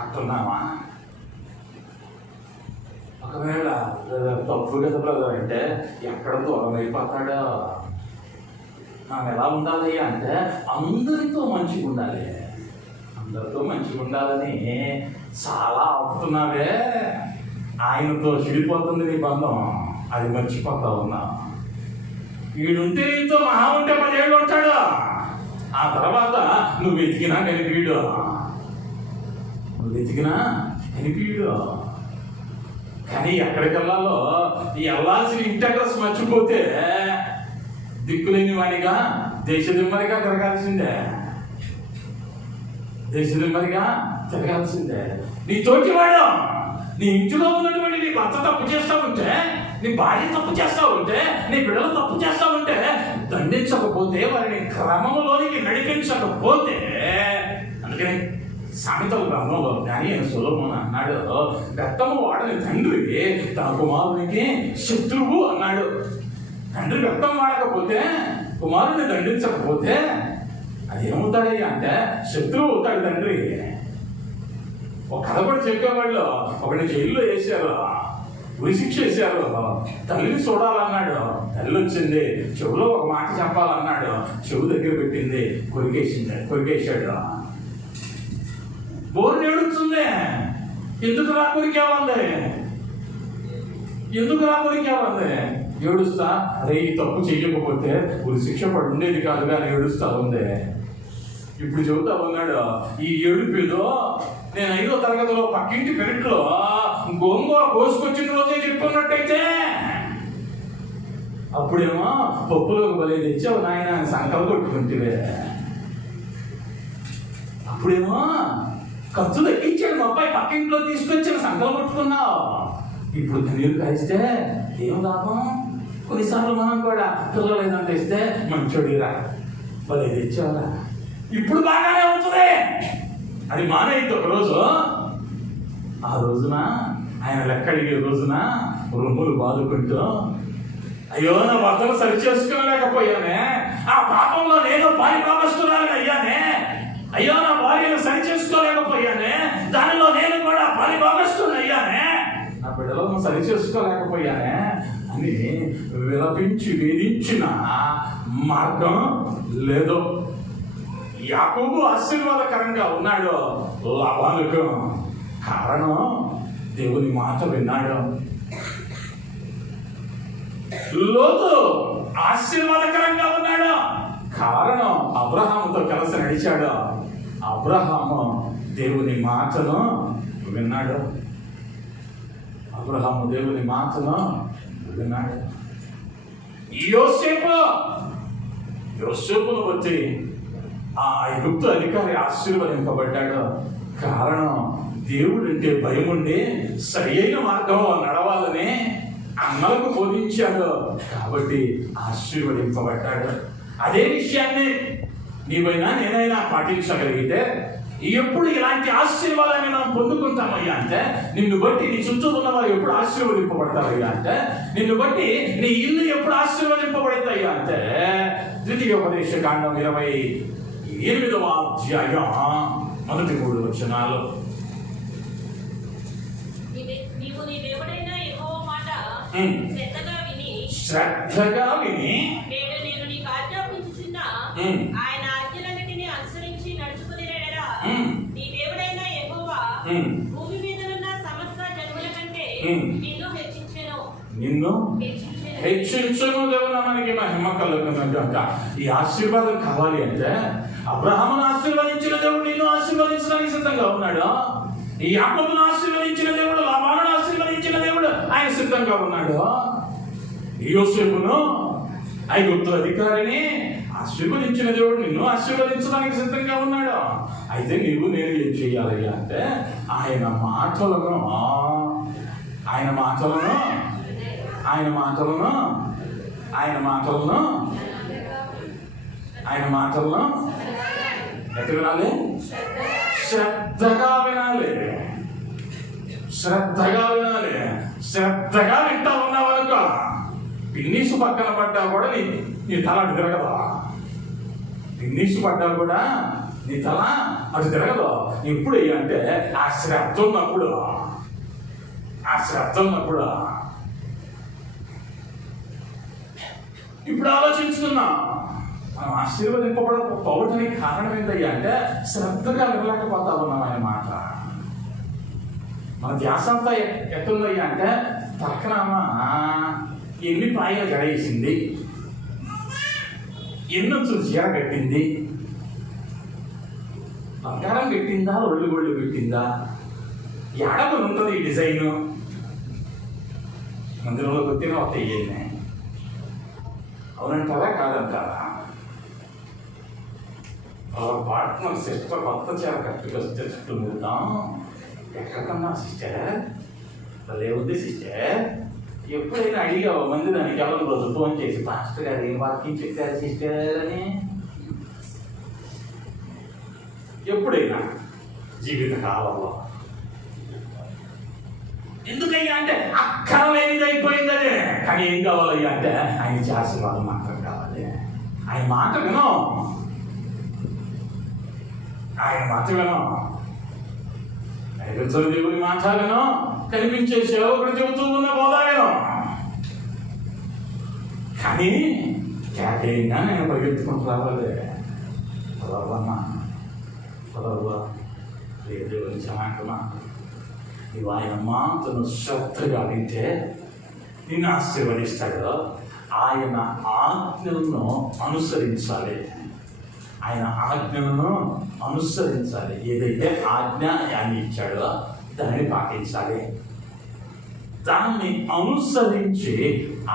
అంటున్నావా? ఒకవేళ తప్పు కదా బ్రదర్ అంటే ఎక్కడ దూరం అయిపోతాడో. మనం ఎలా ఉండాలి అంటే అందరితో మంచిగా ఉండాలని చాలా ఆపుతున్నావే. ఆయనతో చెడిపోతుంది నీ బంధం, అది మర్చిపోతా ఉన్నా. వీడుంటే నీతో మహా ఉంటే 10 ఏళ్ళు ఉంటాడు. ఆ తర్వాత నువ్వు వెతికినా కనిపీడు. కానీ ఎక్కడికి వెళ్ళాలో వెళ్ళాల్సిన ఇంటి అడ్రస్ మర్చిపోతే దిక్కులేని వాడిగా దేశదిమ్మరిగా తిరగాల్సిందే. నీ తోటి వాడు, నీ ఇంటిలో ఉన్నటువంటి నీ భర్త తప్పు చేస్తా ఉంటే, నీ భార్య తప్పు చేస్తా ఉంటే, నీ బిడ్డలు తప్పు చేస్తా ఉంటే దండించకపోతే, వారిని క్రమంలోనికి నడిపించకపోతే, అందుకని సామెతల గ్రంథంలో జ్ఞాని అయిన సొలొమోను అన్నాడు, రక్తము వాడని తండ్రి తన కుమారునికి శత్రువు అన్నాడు. తండ్రి రక్తం వాడకపోతే, కుమారుని దండించకపోతే అదేమవుతాడయ్యా అంటే శత్రువు అవుతాడు తండ్రి. ఒక కథ కూడా చెప్పేవాళ్ళు, ఒకటి జైల్లో వేశారు, ఉరిశిక్ష వేశారు. తల్లిని చూడాలన్నాడు, తల్లి వచ్చింది. చెవులో ఒక మాట చెప్పాలన్నాడు, చెవు దగ్గర పెట్టింది, కొరికేశాడు. బోర్ని ఏడుస్తుంది. ఎందుకు రా కొరికేవాళ్ళే? ఏడుస్తా, అరే ఈ తప్పు చేయకపోతే ఉరి శిక్ష పడి ఉండేది కాదు కానీ ఏడుస్తా ఉంది. ఇప్పుడు చెబుతా ఉన్నాడు, ఈ ఏడుపేదో నేను 5వ తరగతిలో పక్కింటి పెరట్లో గోంగూర కోసుకొచ్చిన రోజే చెప్పుకున్నట్టయితే, అప్పుడేమో పప్పులోకి బలే తెచ్చావు నాయన సంకలు కొట్టుకుంటే, అప్పుడేమో ఖర్చు తగ్గించాడు మా అబ్బాయి పక్కింట్లో తీసుకొచ్చిన సంకలు కొట్టుకున్నావు. ఇప్పుడు నీరు కాయిస్తే ఏం లాభం? కొన్నిసార్లు మనం కూడా పిల్లలు ఏదంటే ఇస్తే మంచోడిరా బలే తెచ్చావరా, ఇప్పుడు బాగానే అవుతుంది అది మానేది. ఒకరోజు ఆ రోజున ఆయన లెక్క అడిగే రోజున రొమ్ములు బాదుకుంటూ, అయ్యో నా భర్తను సరి చేసుకోలేకపోయానే, ఆ పాపంలో నేను పాలిభాగస్తురాలని అయ్యానే, అయ్యో నా భార్యను సరి చేసుకోలేకపోయానే, దానిలో నేను కూడా పాలిభాగస్తుని అయ్యానే, నా బిడ్డలను సరి చేసుకోలేకపోయానే అని విలపించి వేధించిన మార్గం లేదు. యాకోబు ఆశీర్వాదకరంగా ఉన్నాడు లాబానుకు, కారణం దేవుని మాట విన్నాడు. లోతు ఆశీర్వాదకరంగా ఉన్నాడు, కారణం అబ్రహాముతో కలిసి నడిచాడు. అబ్రహాము దేవుని మాటను విన్నాడు. యోసేపును బట్టి ఆ ఐగుప్తు అధికారి ఆశీర్వదింపబడ్డాడు. కారణం దేవుడంటే భయం ఉండి సరి అయిన మార్గంలో నడవాలని అన్నలకు బోధించాడు కాబట్టి ఆశీర్వదింపబడ్డాడు. అదే విషయాన్ని నీవైనా నేనైనా పాటించగలిగితే ఎప్పుడు ఇలాంటి ఆశీర్వాదాన్ని మనం పొందుకుంటామయ్యా అంటే, నిన్ను బట్టి నీ చుట్టూ ఉన్నవారు ఎప్పుడు ఆశీర్వదింపబడతారయ్యా అంటే, నిన్ను బట్టి నీ ఇల్లు ఎప్పుడు ఆశీర్వదింపబడతాయ్యా అంటే, ద్వితీయోపదేశ కాండం 28వ అధ్యాయం మొదటి 3 వచనాలు. శ్రద్ధగా విని నేను నీకు ఆజ్ఞాపించుచున్న ఆయన ఆజ్ఞలన్నిటిని అనుసరించి నడుచుకునేలా నీ దేవుడైన యెహోవా భూమి మీద ఉన్న సమస్త జనుల కంటే నిన్ను హెచ్చించును. దేవుడు మనకి మహిమ కలుగునుగాక. ఈ ఆశీర్వాదం కావాలి అంటే, అబ్రహామును ఆశీర్వదించిన దేవుడు నిన్ను ఆశీర్వదించడానికి సిద్ధంగా ఉన్నాడు. ఈ యాకోబును ఆశీర్వదించిన దేవుడు, లాబానును ఆశీర్వదించిన దేవుడు ఆయన సిద్ధంగా ఉన్నాడు. యోసేపును, ఐగుప్తు అధికారిని ఆశీర్వదించిన దేవుడు నిన్ను ఆశీర్వదించడానికి సిద్ధంగా ఉన్నాడు. అయితే నీవు నేను ఏం చేయాలి అంటే, ఆయన మాటలను ఎక్కడ వినాలి? శ్రద్ధగా వినాలి. శ్రద్ధగా వింటా ఉన్నావనుకో, పిన్నీసు పక్కన పడ్డా కూడా నీ తల అటు తిరగదు. పిన్నీసు పడ్డా కూడా నీ తల అటు తిరగదు. ఎప్పుడు అంటే ఆ శ్రద్ధ ఉన్నప్పుడు. ఇప్పుడు ఆలోచించుతున్నా, మనం ఆశీర్వదింపబడకపోవడానికి కారణం ఏంటయ్యా అంటే, శ్రద్ధగా వినలేకపోతా ఉన్నాం ఆయన మాట. మన ధ్యాస అంతా ఎట్టుందయ్యా అంటే, పక్కనమ్మా ఎన్ని పాయలు జడేసింది, ఎన్నొంచులు చీర కట్టింది, బంగారం పెట్టిందా, ఒళ్ళు పెట్టిందా, ఎడమని ఉంటుంది ఈ డిజైను, మందిరంలో కొట్టిన ఒక ఇయ్యండి. అవునంటారా కాదంటారా? పార్ట్నర్ సిస్టర్ కొత్త చీర కట్టుకొస్తే చుట్టూ వెళ్దాం. ఎక్కడికన్నా సిస్టర్ లేవుంది సిస్టర్, ఎప్పుడైనా అడిగావు మందిరానికి ఎవరు రోజు ఫోన్ చేసి, పాస్టర్ గారు ఏం వాక్యం చెప్పారు సిస్టర్ అని? ఎప్పుడైనా జీవిత కాలంలో ఎందుకయ్యా అంటే, అక్కరలేనిది అయిపోయింది అదే. కానీ ఏం కావాలయ్యా అంటే, ఆయన ఆశీర్వాదం మాత్రం కావాలి. ఆయన మాట వినో, దేవుని మాట వినో, కనిపించే సేవకుడు చెబుతూ ఉన్న బోధ వినో. కానీ కేటయంగా నేను పరిగెత్తుకుంటూ రావాలి. పదవా లేదు అంటున్నా, నువ్వు ఆయన మాటను శ్రద్ధగా వింటే నిన్ను ఆశీర్వదిస్తాడు. ఆయన ఆజ్ఞలను అనుసరించాలి. ఏదైతే ఆజ్ఞ ఆయన ఇచ్చాడో దాన్ని పాటించాలి. దాన్ని అనుసరించి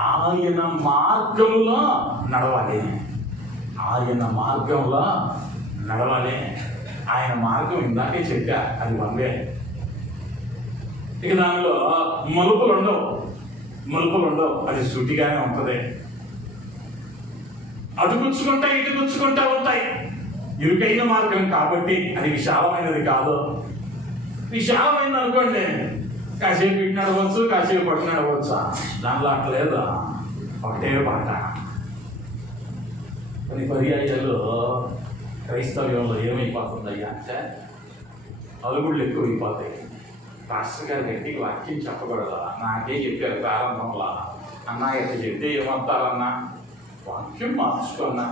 ఆయన మార్గంలో నడవాలి. ఆయన మార్గం ఇందాకే చెప్పా, అది వన్వే. ఇక దానిలో మలుపులు ఉండవు. అది సూటిగానే ఉంటుంది. అటు గుచ్చుకుంటా ఇటు గుచ్చుకుంటా ఉంటాయి. ఇరుకైన మార్గం కాబట్టి అది విశాలమైనది కాదు. విశాలమైనది అనుకోండి, కాసేపు ఇటు నడవచ్చు, కాసేపు పట్టు నడవచ్చా? దాంట్లో అట్లా లేదా, ఒకటే పాట. కొన్ని పర్యాయాలు క్రైస్తవ్యంలో ఏమైపోతుందయ్యా అంటే, అలుగుళ్ళు ఎక్కువైపోతాయి. పాస్టర్ గారి గట్టికి వాక్యం చెప్పకూడదా? నాకే చెప్పారు ప్రారంభంలో, అన్నా ఎట్లా చెప్తే ఏమంటారన్నా? వాక్యం మార్చుకున్నా.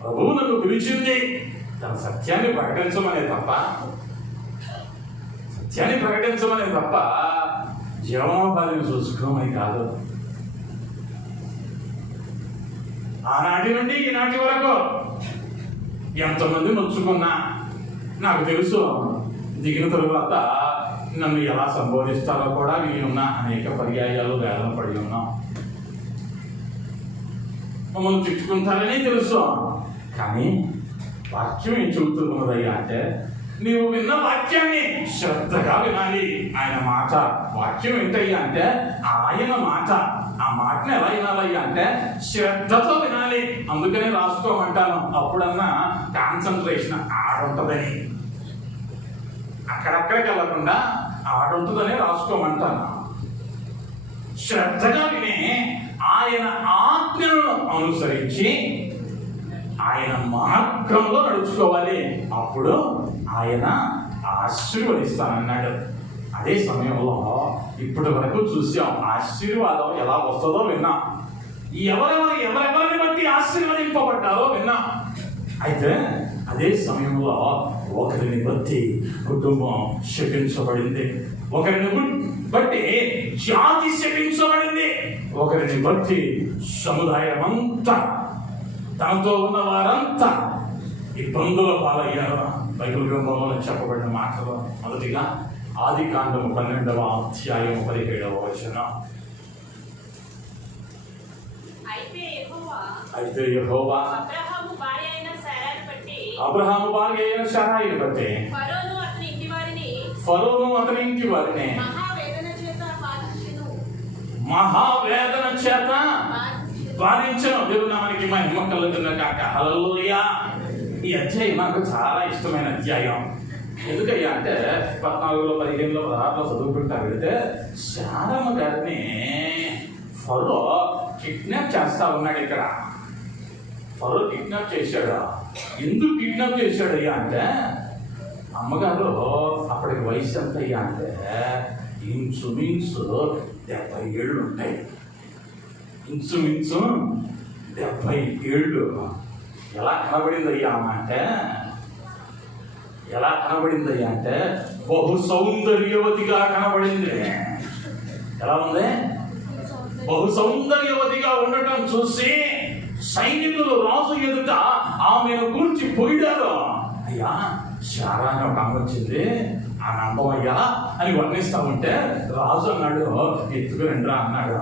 ప్రభువు నన్ను పిలిచింది తన సత్యాన్ని ప్రకటించమనే తప్ప జీవనోపాధిని చూసుకోమని కాదు. ఆనాటి నుండి ఈనాటి వరకు ఎంతమంది నొచ్చుకున్నా నాకు తెలుసు. దిగిన తరువాత నన్ను ఎలా సంబోధిస్తారో కూడా విని అనేక పర్యాయాలు వేదన పడి ఉన్నాం. మమ్మల్ని తిట్టుకుంటారని తెలుసు. కానీ వాక్యం ఏం చెబుతున్నదయ్యా అంటే, నీవు విన్న వాక్యాన్ని శ్రద్ధగా వినాలి. ఆయన మాట వాక్యం ఏంటయ్యా అంటే, ఆయన మాట ఆ మాటను ఎలా వినాలయ్యా అంటే శ్రద్ధతో వినాలి. అందుకనే రాసుకోమంటాను. అప్పుడన్నా కాన్సన్ట్రేషన్ ఆడుంటుందని, అక్కడక్కడికి వెళ్ళకుండా ఆడుంటుందని రాసుకోమంటాను. శ్రద్ధగా విని ఆయన ఆజ్ఞలను అనుసరించి ఆయన మార్గంలో నడుచుకోవాలి. అప్పుడు ఆయన ఆశీర్వదిస్తానన్నాడు. అదే సమయంలో ఇప్పటి వరకు చూసాం, ఆశీర్వాదం ఎలా వస్తుందో విన్నాం, ఎవరెవరిని బట్టి ఆశీర్వదింపబడ్డారో విన్నాం. అయితే అదే సమయంలో ఒకరిని బట్టి కుటుంబం శపించబడింది, ఒకరిని బట్టి జాతి శపించబడింది, ఒకరిని బట్టి సముదాయం అంతా, తనతో ఉన్న వారంతా ఇబ్బందుల పాలయ్యారు. బైబిల్ గ్రంథంలో చెప్పబడిన మాటలు మొదటిగా ఆదికాండము 12వ అధ్యాయం 17వ వచనం. అయితే యెహోవా అబ్రహాము భార్య అయిన శారాయిని బట్టి ఫరోను అతని ఇంటి వారిని మహావేదన చేత బాధించను. దేవుని నామానికి మహిమ కలుగును గాక. హల్లెలూయా. ఈ అధ్యాయం నాకు చాలా ఇష్టమైన అధ్యాయం. ఎందుకయ్యా అంటే 14లో 15లో 16లో చదువుకుంటా వెళితే శారమ్మ గారిని ఫరో కిడ్నాప్ చేస్తా ఉన్నాడు. ఇక్కడ ఫరో కిడ్నాప్ చేశాడు. ఎందుకు కిడ్నాప్ చేశాడయ్యా అంటే, అమ్మగారు అప్పటికి వయసు ఎంత అయ్యా అంటే ఇంచుమించు 70 ఏళ్ళు ఉంటాయి. ఇంచుమించు 70 ఏళ్ళు. ఎలా కనబడిందయ్యా అమ్మ అంటే, ఎలా కనబడిందయ్యా అంటే బహు సౌందర్యవతిగా కనబడింది. ఎలా ఉంది? బహు సౌందర్యవతిగా ఉండటం చూసి సైనికులు రాజు ఎదుట ఆమెను గురించి పొగిడారు. అయ్యా శారా అని ఒక ఆమె వచ్చింది, ఆ నందమయ్యా అని వర్ణిస్తా ఉంటే రాజు అన్నాడు, ఎత్తుకురండ్రా అన్నాడు.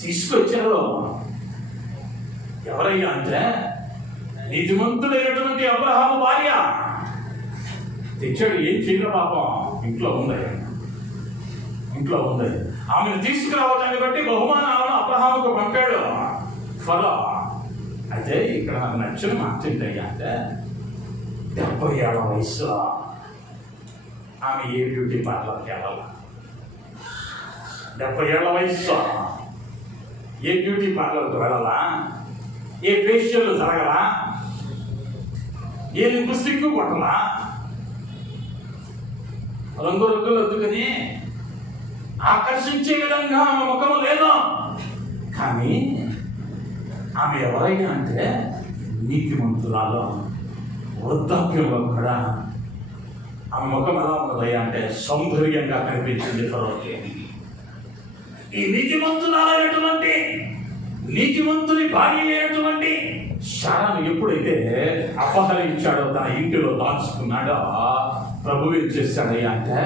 తీసుకొచ్చారు. ఎవరయ్యా అంటే నీతిమంతుడైనటువంటి అబ్రహాము భార్య తెచ్చాడు. ఏం చేయలే పాపం, ఇంట్లో ఉంది. ఆమెను తీసుకురావడాన్ని బట్టి బహుమానాలను అబ్రహాముకు పంపాడు ఫరో. అయితే ఇక్కడ నాకు నచ్చిన మాట ఏంటయ్యా అంటే 70 ఏళ్ల వయసులో ఆమె ఏ బ్యూటీ పార్లర్కి వెళ్ళాల. 70 ఏళ్ల వయసులో ఏ బ్యూటీ పార్లర్కి వెళ్ళాలా, ఏ ఫేషియల్ జరగలా, ఏ లిప్స్టిక్ కొట్టలా, రంగులు వద్దుకని ఆకర్షించే విధంగా ఆమె ముఖము లేదు. కానీ ఆమె ఎవరైనా అంటే నీతిమంతురాలు. వృద్ధాప్యంలో కూడా ఆమె ముఖం ఎలా ఉన్నదయ్యా అంటే సౌందర్యంగా కనిపించింది ఫరోకి. ఈ నీతిమంతుని భార్య అయినటువంటి శారాను ఎప్పుడైతే అపహరించాడో, తన ఇంటిలో దాచుకున్నాడో, ప్రభు ఏం చేశాడయ్యా అంటే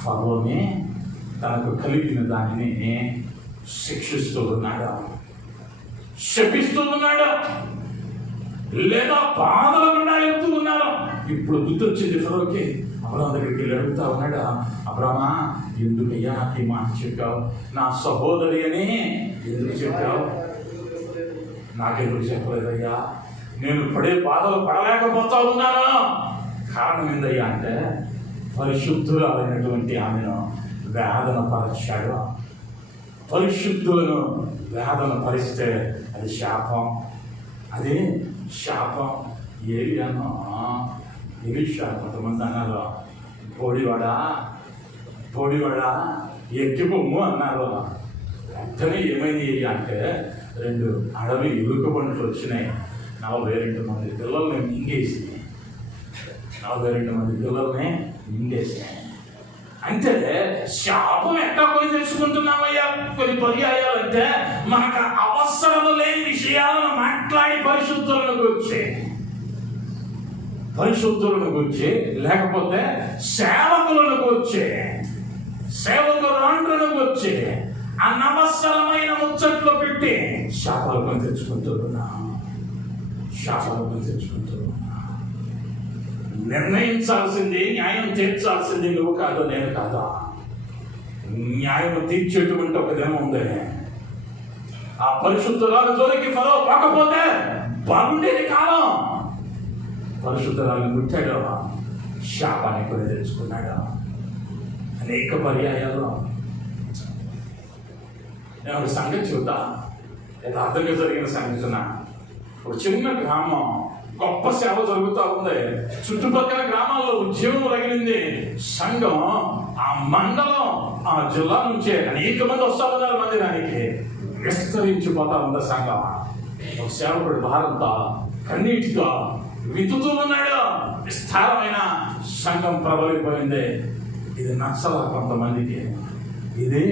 ఫరోని తనకు కలిగిన దానిని శిక్షిస్తూ ఉన్నాడు, శపిస్తూ ఉన్నాడు, లేదా బాధల గుండా వెళ్తూ ఉన్నారు. ఇప్పుడు గుర్తొచ్చింది ఫరోకి. అబ్రహాం దగ్గరికి వెళ్ళి అడుగుతా ఉన్నాడు, అబ్రహ్మా ఎందుకయ్యా నాకు ఈ మాట చెప్పావు? నా సహోదరి అని ఎందుకు చెప్పావు? నాకెందుకు చెప్పలేదయ్యా? నేను పడే బాధలు పడలేకపోతా ఉన్నాను. కారణం ఏందయ్యా అంటే పరిశుద్ధురాలైనటువంటి ఆమెను వేదన పరచాడు. పరిశుద్ధులను వేదన పరిస్తే అది శాపం. అది శాపం. ఏలియాను ఎలీషా కొంతమంది అన్నారు, బోడివాడ ఎక్కిపోము అన్నారు. వెంటనే ఏమైంది అంటే 2 అడవి ఎలుక పండ్లు వచ్చినాయి. 42 మంది పిల్లల్ని మింగేసినాయి. 42 మంది పిల్లల్ని మింగేసినాయి. అంటే శాపం ఎట్లా కొని తెలుసుకుంటున్నామయ్యా? కొన్ని పర్యాయాలంటే మనకు అవసరం లేని విషయాలను మాట్లాడి పరిశుద్ధులను గురించి, లేకపోతే సేవకులను గురించి, సేవకురాండ్రులను గురించి అనవసరమైన ముచ్చట్లు పెట్టి శాపాలు కొని తెచ్చుకుంటున్నా. నిర్ణయించాల్సింది, న్యాయం తీర్చాల్సింది నువ్వు కాదు, నేను కాదా? న్యాయం తీర్చేటువంటి ఒక దినం ఉంది. ఆ పరిశుద్ధురాలు జోలికి ఫరో పోకపోతే బాగుండేది కాలం. పరిశుద్ధురాలను ముట్టాడు, శాపాన్ని కొని తెచ్చుకున్నాడు. అనేక పర్యాయాలు నేను ఒక సంగతి చూద్దా, యథార్థంగా జరిగిన సంఘటన. ఒక చిన్న గ్రామం, గొప్ప సేవ జరుగుతూ ఉంది. చుట్టుపక్కల గ్రామాల్లో ఉద్యోగం రగిలింది. సంఘం ఆ మండలం, ఆ జిల్లా నుంచే అనేక మంది వస్తా ఉన్నారు మందిరానికి. విస్తరించిపోతా ఉంది సంఘం. ఒక సేవకుడు భారంతో కన్నీటితో వితుతూ ఉన్నాడు. విస్తారమైన సంఘం ప్రబలిపోయింది. ఇది నచ్చల కొంతమందికి, ఇది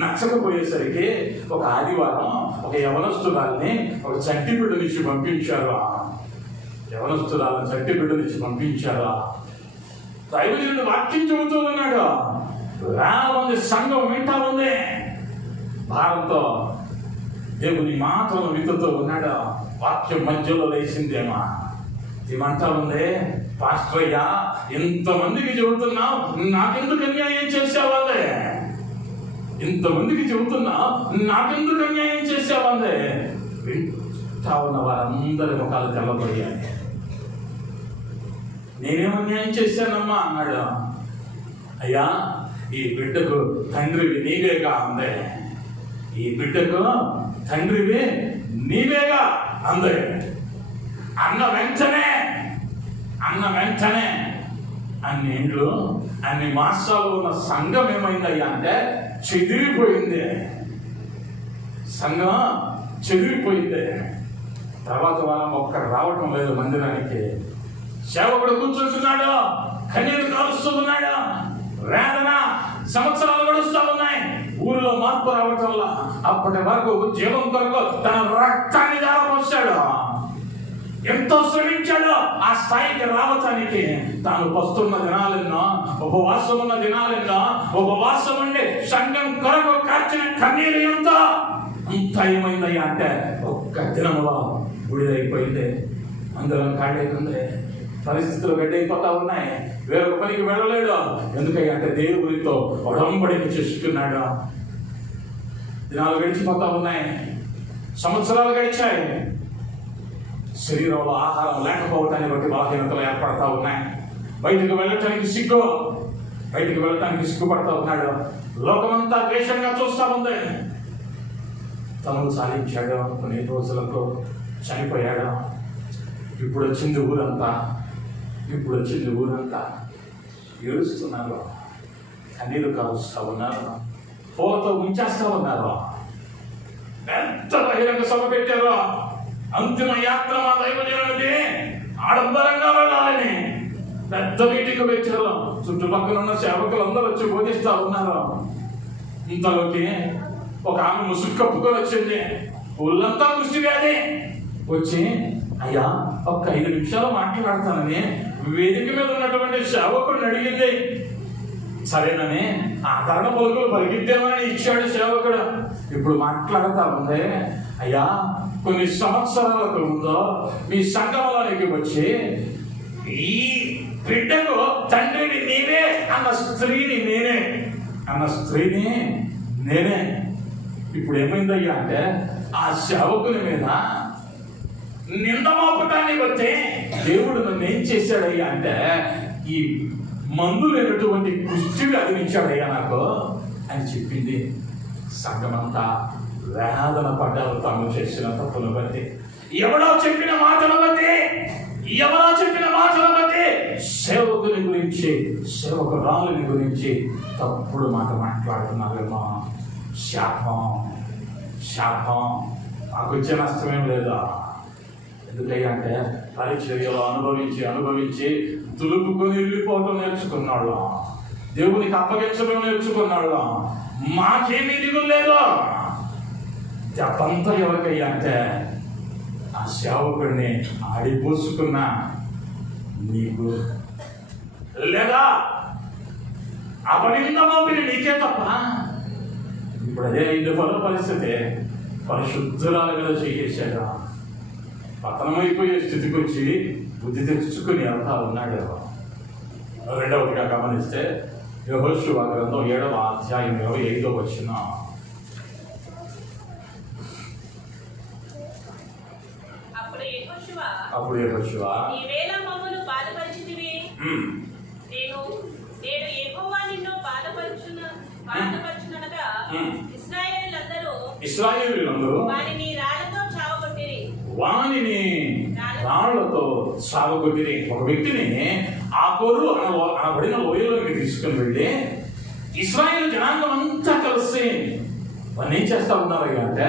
నచ్చకపోయేసరికి ఒక ఆదివారం ఒక యవనస్తురాల్ని ఒక చంటిబిడ్డ నుంచి పంపించారు. యవనస్తురాలను చంటిబిడ్డ నుంచి పంపించారు. దైవజనుడు వాక్యం చెబుతూ ఉన్నాడు. వేల మంది సంఘం వింటా ఉంది. భారంతో దేవుని మాటలను వింటుతూ ఉన్నాడు. వాక్యం మధ్యలో లేచిందేమా, ఏమంటా ఉంది, పాస్టర్ అయ్యా ఇంతమందికి చెబుతున్నావు, నాకెందుకు అన్యాయం చేసేవాళ్ళే, ఇంతమందికి చెబుతున్నా నాకెందుకు అన్యాయం చేసేవాళ్ళే. వింటా ఉన్న వారందరి ముఖాలు తెల్లబోయాయి. నేనేం అన్యాయం చేశానమ్మా అన్నాడు. అయ్యా ఈ బిడ్డకు తండ్రివి నీవేగా అందే, ఈ బిడ్డకు తండ్రివి నీవేగా అందే. అన్న వెంటనే అన్ని ఇండ్లు, అన్ని మాసాలు ఉన్న సంఘం ఏమైందయ్యా అంటే చెదిరిపోయింది. సంఘం చెదిరిపోయింది. తర్వాత వారం ఒక్కరు రావటం లేదు మందిరానికి. సేవకుడు కూర్చుంటున్నాడు, కన్నీరు కాలుస్తున్నాడు. వేదన సంవత్సరాలు గడుస్తూ ఉన్నాయి. ఊరిలో మార్పు రావటం వల్ల అప్పటి వరకు జీవం కొరకు తన రక్తాన్ని దారపోసాడు. ఎంతో శ్రమించాడు ఆ స్థాయికి రావటానికి. తాను పస్తున్న దినాలెన్నో, ఉపవాసం ఉన్న దినాలెన్నో, ఉపవాసం ఉండి సంఘం కొరకు కార్చిన కన్నీరు ఎంతో. అంత ఏమైందయ్యా అంటే ఒక్క దినంలో బుడిదైపోయింది. అందరం కాడైతుంది. పరిస్థితులు గడ్డైపోతా ఉన్నాయి. వేరొక పనికి వెళ్ళలేడు. ఎందుకయ్యా అంటే దేవుడితో ఒడంబడికి చేసుకున్నాడు. దినాలు గడిచిపోతా ఉన్నాయి. సంవత్సరాలు గడిచాయి. శరీరంలో ఆహారం లేకపోవటాన్ని బట్టి బలహీనతలు ఏర్పడతా ఉన్నాయి. బయటకు వెళ్ళటానికి సిగ్గుపడతా ఉన్నాడు. లోకమంతా ద్వేషంగా చూస్తా ఉంది. తను సాధించాడు. కొన్ని రోజులకు చనిపోయాడు. ఇప్పుడు వచ్చింది ఊరంతా ఏడుస్తున్నారు, కన్నీరు కాలుస్తూ ఉన్నారు, పూలతో ముంచేస్తూ ఉన్నారు. పెద్ద బహిరంగ సభ పెట్టారు. అంతిమ యాత్ర మా దైవజనుడికి ఆడంబరంగా వెళ్ళాలని పెద్ద మీటింగ్ పెట్టారు. చుట్టుపక్కల ఉన్న సేవకులు అందరూ వచ్చి బోధిస్తూ ఉన్నారు. ఇంతలోకి ఒక ఆమె ముసుగు కప్పుకొని వచ్చింది. ఊళ్ళంతా దృష్టి వ్యాధి వచ్చి, అయ్యా ఒక 5 నిమిషాలు మాట్లాడతానని వేదిక మీద ఉన్నటువంటి సేవకుడిని అడిగింది. సరేనని ఆదరణ పలుకులు పలికిద్దామని ఇచ్చాడు సేవకుడు. ఇప్పుడు మాట్లాడతా ఉంది. అయ్యా కొన్ని సంవత్సరాలకు ముందు మీ సంఘంలోనికి వచ్చి ఈ బిడ్డకు తండ్రిని నీవే అన్న స్త్రీని నేనే. ఇప్పుడు ఏమైందయ్యా అంటే ఆ సేవకుని మీద నింద మోపటానికి వచ్చి దేవుడు నన్ను ఏం చేశాడయ్యా అంటే ఈ మందు లేనటువంటి కుష్టి వ్యాధినిచ్చాడయ్యా నాకు అని చెప్పింది. సంఘమంతా వేదన పడ్డారు తాము చేసిన తప్పుల బట్టి. ఎవరో చెప్పిన మాటల బట్టి సేవకుని గురించి, సేవకురాలిని గురించి తప్పుడు మాట మాట్లాడుతున్నారేమో. శాపం మాకు వచ్చే నష్టమేం లేదా. ఎందుకయ్యా అంటే పరిచర్యలో అనుభవించి దులుపుకొని వెళ్ళిపోవటం నేర్చుకున్నాడు. దేవునికి అప్పగించడం నేర్చుకున్నాడు. మాకేమీ దిగులు లేదు. చెప్పంతా ఎవరికయ్యా అంటే ఆ సేవకుడిని ఆడిపోసుకున్నా నీకు లేదా అపనింద మోపిని నీకే తప్ప. ఇప్పుడు అదే అయింది పరిస్థితి. పరిశుద్ధురాలుగా చేసేసాడు. పతనమైపోయే స్థితికి వచ్చి బుద్ధి తెచ్చుకుని వెళ్తా ఉన్నాడు. రెండవదిగా గమనిస్తే యెహోషువ గ్రంథం 7వ అధ్యాయం 25వ వచనం. అప్పుడు యెహోషువ ఈవేళ మమ్మల్ని బాధపరిచితివి, నేను యెహోవా నిన్ను బాధపరచుననగా ఇశ్రాయేలీయులందరూ వానిని రాళ్లతో చావగొట్టిరి. ఒక వ్యక్తిని ఆ కోరు అనబడిన లోయలోకి తీసుకుని వెళ్ళి ఇశ్రాయేలు జనాంగం అంతా కలిసి వాళ్ళు ఏం చేస్తా ఉన్నారు అంటే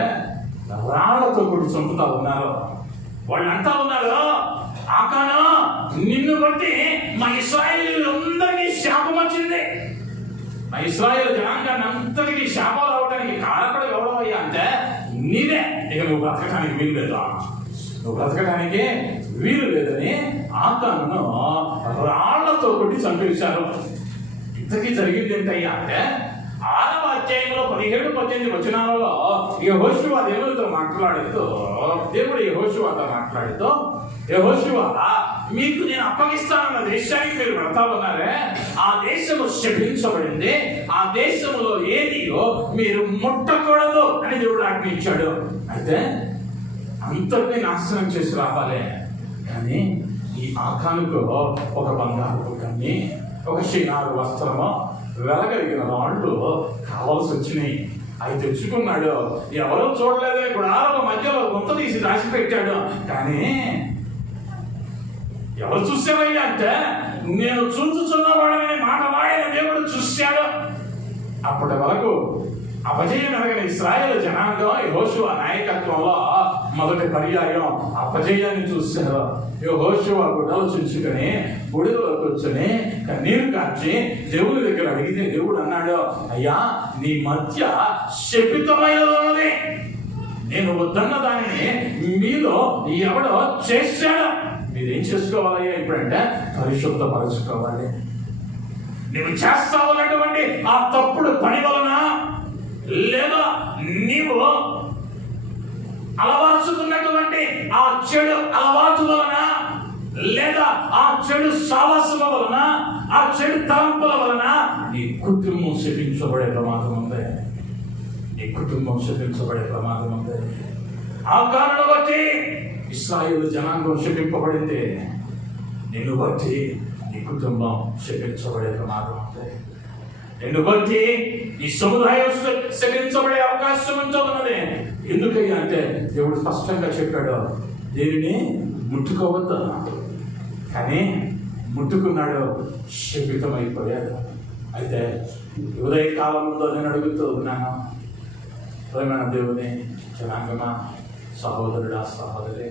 రాళ్లతో కొట్టి చంపుతా ఉన్నారు. వాళ్ళంతా ఉన్నారు, ఆకానా నిన్ను బట్టి మా ఇశ్రాయేలీయులందరికీ శాపం వచ్చింది, మా ఇశ్రాయేలు జనాంగాన్ని అంతటికీ శాపం రావడానికి కారణపడి ఎవడవయ్యా అంటే నీదే, ఇక నువ్వు బ్రతకడానికి వీలు లేదు, నువ్వు బ్రతకడానికి వీలు లేదని ఆకాను రాళ్లతో కొట్టి చంపేశారు. ఇంతకీ జరిగింది ఏంటయ్యా అంటే 6వ అధ్యాయంలో 17-18 వచనాలలో యెహోషువ దేవుడితో మాట్లాడుతూ యెహోషువ మీకు నేను అప్పగిస్తానన్న దేశానికి మీరు వెళ్తా ఉన్నారే, ఆ దేశము శపించబడింది, ఆ దేశంలో ఏదియో మీరు ముట్టకూడదు అని దేవుడు ఆజ్ఞించాడు. అయితే అంతటినీ నాశనం చేసి రావాలి, కానీ ఈ ఆకానుకు ఒక బంగారు కన్ని, ఒక షినారు వస్త్రము, వెలగలిగిన రాళ్ళు కావాల్సి వచ్చినాయి. అవి తెచ్చుకున్నాడు. ఎవరో చూడలేదే, గుడారాల మధ్యలో గుంత తీసి దాచిపెట్టాడు. కానీ ఎవరు చూసావయ్యా అంటే నేను చూచుచున్నవాడని మాట వాడిన దేవుడు చూశాడు. అప్పటి వరకు అపజయం ఎరగని ఇశ్రాయేలు జనాంగం యెహోషువ నాయకత్వంలో మొదటి పర్యాయం అపజయాన్ని చూశారు. యెహోషువ గుడ్డలు చుంచుకొని గుడిలో కూర్చొని కన్నీరు కార్చి దేవుని దగ్గర అడిగితే దేవుడు అన్నాడు, అయ్యా నీ మధ్య శపితమైనది, నేను వద్దన్న దానిని మీలో ఎవడో చేశాడు. మీరేం చేసుకోవాలయ్యా ఇప్పుడంటే పరిశుద్ధపరచుకోవాలి. నువ్వు చేస్తా ఉన్నటువంటి ఆ తప్పుడు పని వలన, లేదా నీవు అలవార్చుకున్నటువంటి ఆ చెడు అలవాటు వలన, లేదా ఆ చెడు సావాసన వలన, ఆ చెడు తలంపుల వలన నీ కుటుంబం శపించబడే ప్రమాదం ఉంది. నీ కుటుంబం శపించబడే ప్రమాదం ఉంది. ఆ కారణం బట్టి ఇశ్రాయేలు జనాంగం శపింపబడింది. నిన్ను బట్టి నీ కుటుంబం శపించబడే ప్రమాదం ఉంది. నిన్ను బట్టి ఈ సముదాయం శపించబడే అవకాశం ఉంటున్నది. ఎందుకయ్యా అంటే దేవుడు స్పష్టంగా చెప్పాడు, దీనిని ముట్టుకోవద్దు. కానీ ముట్టుకున్నాడు, శపితమైపోయాడు. అయితే ఉదయ కాలంలో నేను అడుగుతూ ఉన్నాను, ప్రేమైన దేవుని జనాంగమా, సహోదరుడా సహోదరి,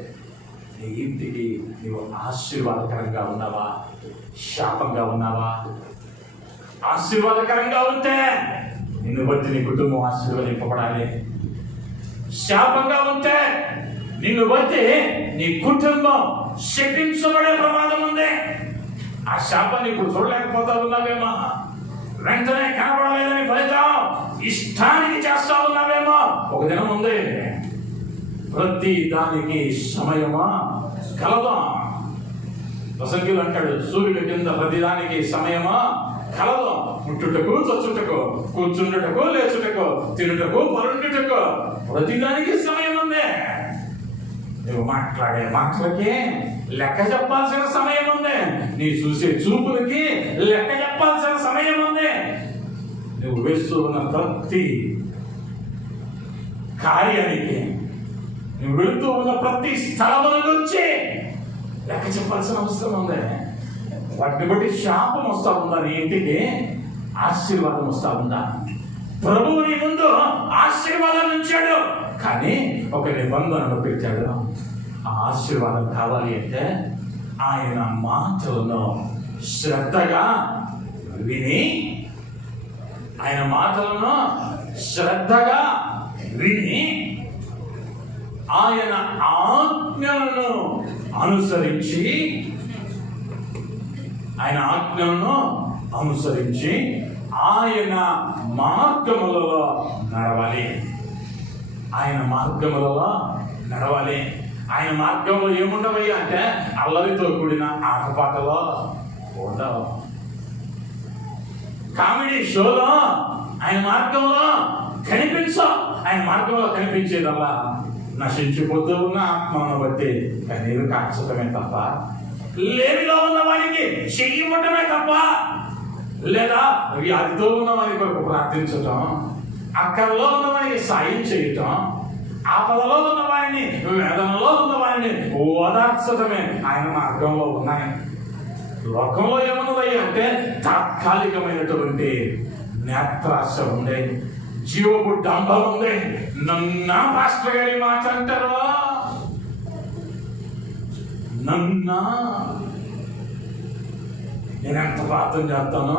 నీ ఇంటికి నీవు ఆశీర్వాదకరంగా ఉన్నావా, శాపంగా ఉన్నావా? ఆశీర్వాదకరంగా ఉంటే నిన్ను బట్టి నీ కుటుంబం ఆశీర్వదింపబడాలి. శాపంగా ఉంటే నిన్ను బట్టి నీ కుటుంబం శపించబడే ప్రమాదం ఉంది. ఆ శాపాన్ని ఇప్పుడు చూడలేకపోతా ఉన్నావేమో, వెంటనే కనబడలేదని ఫలితం ఇష్టానికి చేస్తా ఉన్నావేమో. ఒక దినం ఉంది, ప్రతి దానికి సమయమా కలదా. ప్రసంగిలు అంటాడు, సూర్యుడి కింద ప్రతిదానికి సమయమా కలదు. ముట్టుటకు, చచ్చుటకు, కూర్చుండుటకు, లేచుటకు, తినుటకు, పరుండుటకు, ప్రతిదానికి సమయం ఉంది. నువ్వు మాట్లాడే మాటలకి లెక్క చెప్పాల్సిన సమయం ఉంది. నీ చూసే చూపులకి లెక్క చెప్పాల్సిన సమయం ఉంది. నువ్వు వేస్తూ ఉన్న ప్రతి కార్యానికి, నువ్వు వెళుతూ ఉన్న ప్రతి స్థలముల గురించి లెక్క చెప్పాల్సిన అవసరం ఉంది. వాటిని బట్టి శాపం వస్తా ఉందా, నీ ఇంటికి ఆశీర్వాదం వస్తా ఉందా? ప్రభువు నీ ముందు ఆశీర్వాదం ఉంచాడు, కానీ ఒక నిబంధనను పెట్టాడు. ఆ ఆశీర్వాదం కావాలి అంటే ఆయన మాటలను శ్రద్ధగా విని, ఆయన మాటలను శ్రద్ధగా విని, ఆయన ఆజ్ఞలను అనుసరించి, ఆయన ఆజ్ఞలను అనుసరించి ఆయన మార్గములలో నడవాలి. ఆయన మార్గములలో నడవాలి. ఆయన మార్గంలో ఏముండవయ్యా అంటే అల్లరితో కూడిన ఆటపాటలో ఉండవు. కామెడీ షోలో ఆయన మార్గంలో కనిపించో, ఆయన మార్గంలో కనిపించేదల్లా నశించిపోతూ ఉన్న ఆత్మను బట్టి కన్నీరు కాచటమే తప్ప, లేమిలో ఉన్న వాడికి చెయ్యటమే తప్ప, లేదా వ్యాధితో ఉన్న వారి కొరకు ప్రార్థించటం, అక్కర్లో ఉన్న వారికి సాయం చేయటం, ఆపదలో ఉన్న వారిని, వేదనలో ఉన్న వారిని ఓదార్చటమే ఆయన మార్గంలో ఉన్నాయి. లోకంలో ఏమన్నదయ్యా అంటే తాత్కాలికమైనటువంటి నేత్రాశ ఉంది, జీవపు డంబం ఉంది. నన్నా పాస్టర్ గారి మాట అంటారా? నన్నా నేను ఎంత ప్రార్థన చేస్తాను,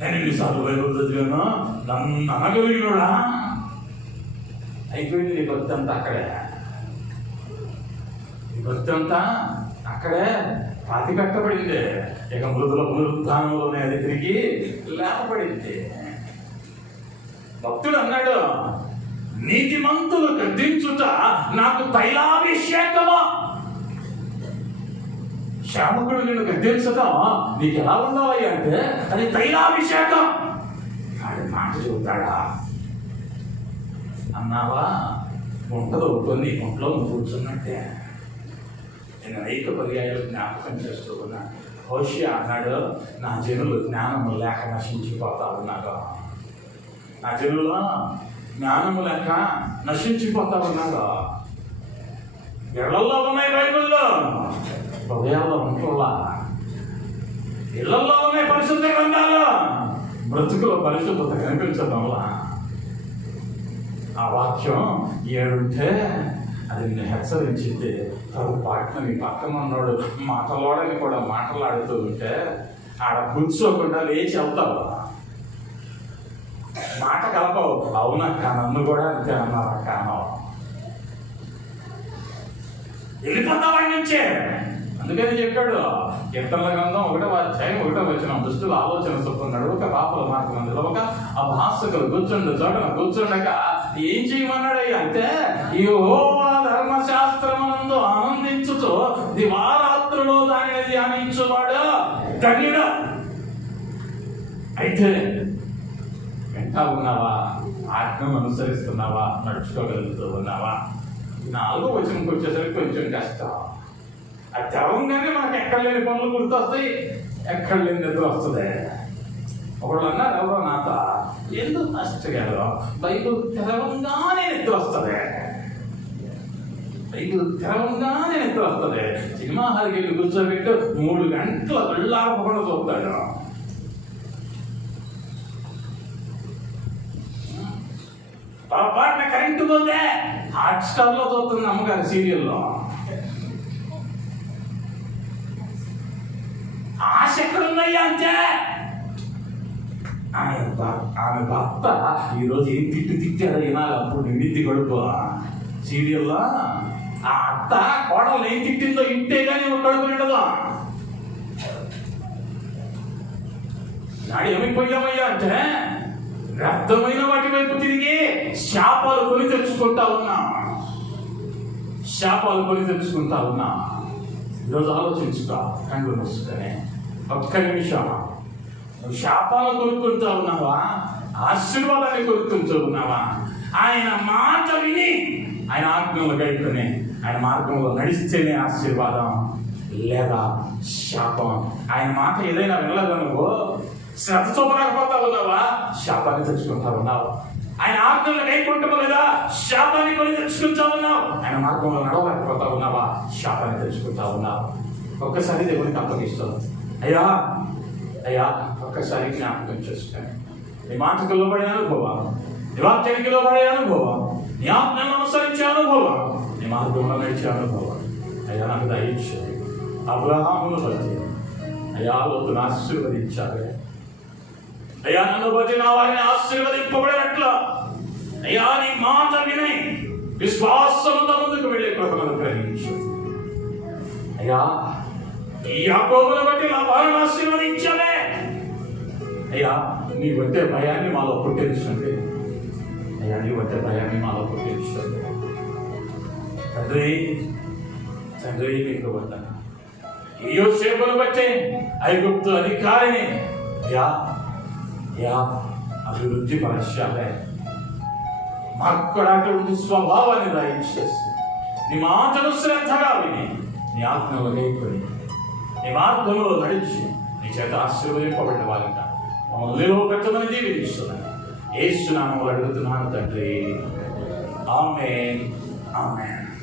నేను ఎన్నిసార్లు బైబిల్ చదివాను, నన్ను అనగలిగినోడా? అయిపోయింది నీ భక్తి అంతా అక్కడే, నీ భక్తి అంతా అక్కడే పాతి కట్టబడింది. ఇక మృదుల పునరుద్ధానంలోనే అది తిరిగి లేపబడింది. భక్తుడు అన్నాడు, నీతిమంతులు గద్దించుట నాకు తైలాభిషేకము. శామకుడు నిన్ను గద్దించటం నీకు ఎలా ఉండాలి అంటే అది తైలాభిషేకం. ఆడి మాట చెబుతాడా? అన్నావా? గుంటలో కొన్ని గుంటలో కూర్చున్నట్టే. నేను అనేక పర్యాయాలు జ్ఞాపకం చేస్తూ ఉన్నా. హోషియా అన్నాడు, నా జనులు జ్ఞానము లేక నశించిపోతా ఉన్నారు. నా జనులు జ్ఞానము లేక నశించిపోతా ఉన్నారు. ఇళ్లలో ఉన్నాయి బైబిల్లో, హృదయాల్లో ఉంటుల్లా. ఇళ్లలో ఉన్నాయి పరిశుద్ధ గ్రంథాలు, బ్రతుకులో పరిశుద్ధత కనిపించడంలా. ఆ వాక్యం ఏడుంటే అది నిన్ను హెచ్చరించింది. పొరపాటున నీ పక్కన ఉన్నాడు మాటలోడని కూడా మాట్లాడుతూ ఉంటే ఆడ కూర్చోకుండా లేచి వెళ్తావు, మాట కలపవు. అవునక్క, నన్ను కూడా అంతే అన్నారు కానో, వెళ్ళిపోతావాడి నుంచే. అందుకని చెప్పాడు కీర్తనల గ్రంథం 1వ అధ్యాయం 1వ వచనం, దుష్టుల ఆలోచన చొప్పున్నాడు ఒక పాపల మార్గం నిలవక అభాసకులు కూర్చుండు చోటన కూర్చుండక ఏం చేయమన్నాడు అంటే యెహోవా ధర్మశాస్త్రమునందు ఆనందించుతూ దివారాత్రులో దానిని ధ్యానించువాడు ధన్యుడు. అయితే వింటా ఉన్నావా? ఆజ్ఞను అనుసరిస్తున్నావా? నడుచుకోగలుగుతూ ఉన్నావా? 4వ వచనంకి వచ్చేసరికి కొంచెం కష్టం. అది తెరవంగానే మనకు ఎక్కడ లేని పనులు గుర్తొస్తాయి, ఎక్కడ లేని నిద్ర వస్తుంది. ఒకళ్ళు అన్నారు ఎవరో నాత, ఎందుకు కష్టగారు బైబుల్ తెరవంగానే నిద్ర వస్తుంది, బైబుల్ తెరవంగానే నిద్ర వస్తుంది. సినిమా హాల్కి వెళ్ళి కూర్చోబెట్టి 3 గంటల వెళ్ళాకుండా చూస్తాడు. పొరపాటున కరెంటు పోతే హాట్స్టార్ లో చూస్తుంది అమ్మగారి సీరియల్లో. ఆశ ఎక్కడున్నాయా అంటే ఆమె భర్త ఈరోజు ఏం తిట్టారో వినాలి. అప్పుడు నిండిద్ది కడుపు సీరియల్లో. ఆ అత్త కోడలు ఏం తిట్టిందో ఇంటే కానీ కడుపు నిండదు. నాడు ఏమైపోయామయ్యా అంటే వ్యర్థమైన వాటి వైపు తిరిగి శాపాలు కొని తెచ్చుకుంటా ఉన్నా, శాపాలు కొని తెచ్చుకుంటా ఉన్నా. ఈరోజు ఆలోచించుకో, కళ్ళు మూసుకొని ఒక్క నిమిషం. నువ్వు శాపాలు కొనుక్కుంటూ ఉన్నావా, ఆశీర్వాదాన్ని కొనుక్కుంటూ ఉన్నావా? ఆయన మాట విని ఆయన ఆజ్ఞలు గైకొని ఆయన మార్గంలో నడిస్తేనే ఆశీర్వాదం, లేదా శాపం. ఆయన మాట ఏదైనా వినలేదనుకో, శ్రద్ధ చూపలేకపోతా ఉన్నావా, శాపాన్ని తెచ్చుకుంటా ఉన్నావు. ఆయన ఆజ్ఞలు గైకుంటావు లేదా, శాపాన్ని కొని తెచ్చుకుంటా ఉన్నావు. ఆయన మార్గంలో నడవలేకపోతా ఉన్నావా, శాపాన్ని తెచ్చుకుంటా ఉన్నావు. ఒక్కసారి దేవునికి అప్పగిస్తావు. అయ్యా అయ్యా ఒక్కసారి జ్ఞాపకం చేసుకొని నీ మాటకు లోబడే అనుభవం, నీ వాక్యానికి లోబడే అనుభవం, నీ ఆజ్ఞలను అనుసరించే అనుభవం, నీ మార్గంలో నడిచే అనుభవం అయ్యా నాకు దయచేయి. అబ్రహామును బట్టి అయ్యా లోతును ఆశీర్వదించాలి. అయ్యా నన్ను బట్టి నా వారిని ఆశీర్వదింపబడినట్లు అయ్యా నీ మాట విని విశ్వాసంతో ముందుకు వెళ్ళే కృపను గ్రహించు. అయ్యా ఈ యాకోబును బట్టి నా వారిని ఆశీర్వదించాలే. అయ్యా నీ బట్టే భయాన్ని మాలో పుట్టించండి. అయ్యా నీ బట్టే భయాన్ని మాలో పుట్టించండి. తండ్రి తండ్రి మీకు వందన. ఈ యోసేపును బట్టి ఐగుప్తు అధికారిని అయ్యా యా అభివృద్ధి పరచాలే, మాకు అటువంటి స్వభావాన్ని దయచేసి నీ మాటలు శ్రద్ధగా విని నీ ఆజ్ఞలు లేకొని నీ మార్గంలో నడిచి నీ చేత ఆశీర్వదింపబడిన వారిగా మమ్మల్ని పెట్టమని దీవిస్తున్నాను. యేసు నామములో అడుగుతున్నాను తండ్రి. ఆమేన్, ఆమేన్.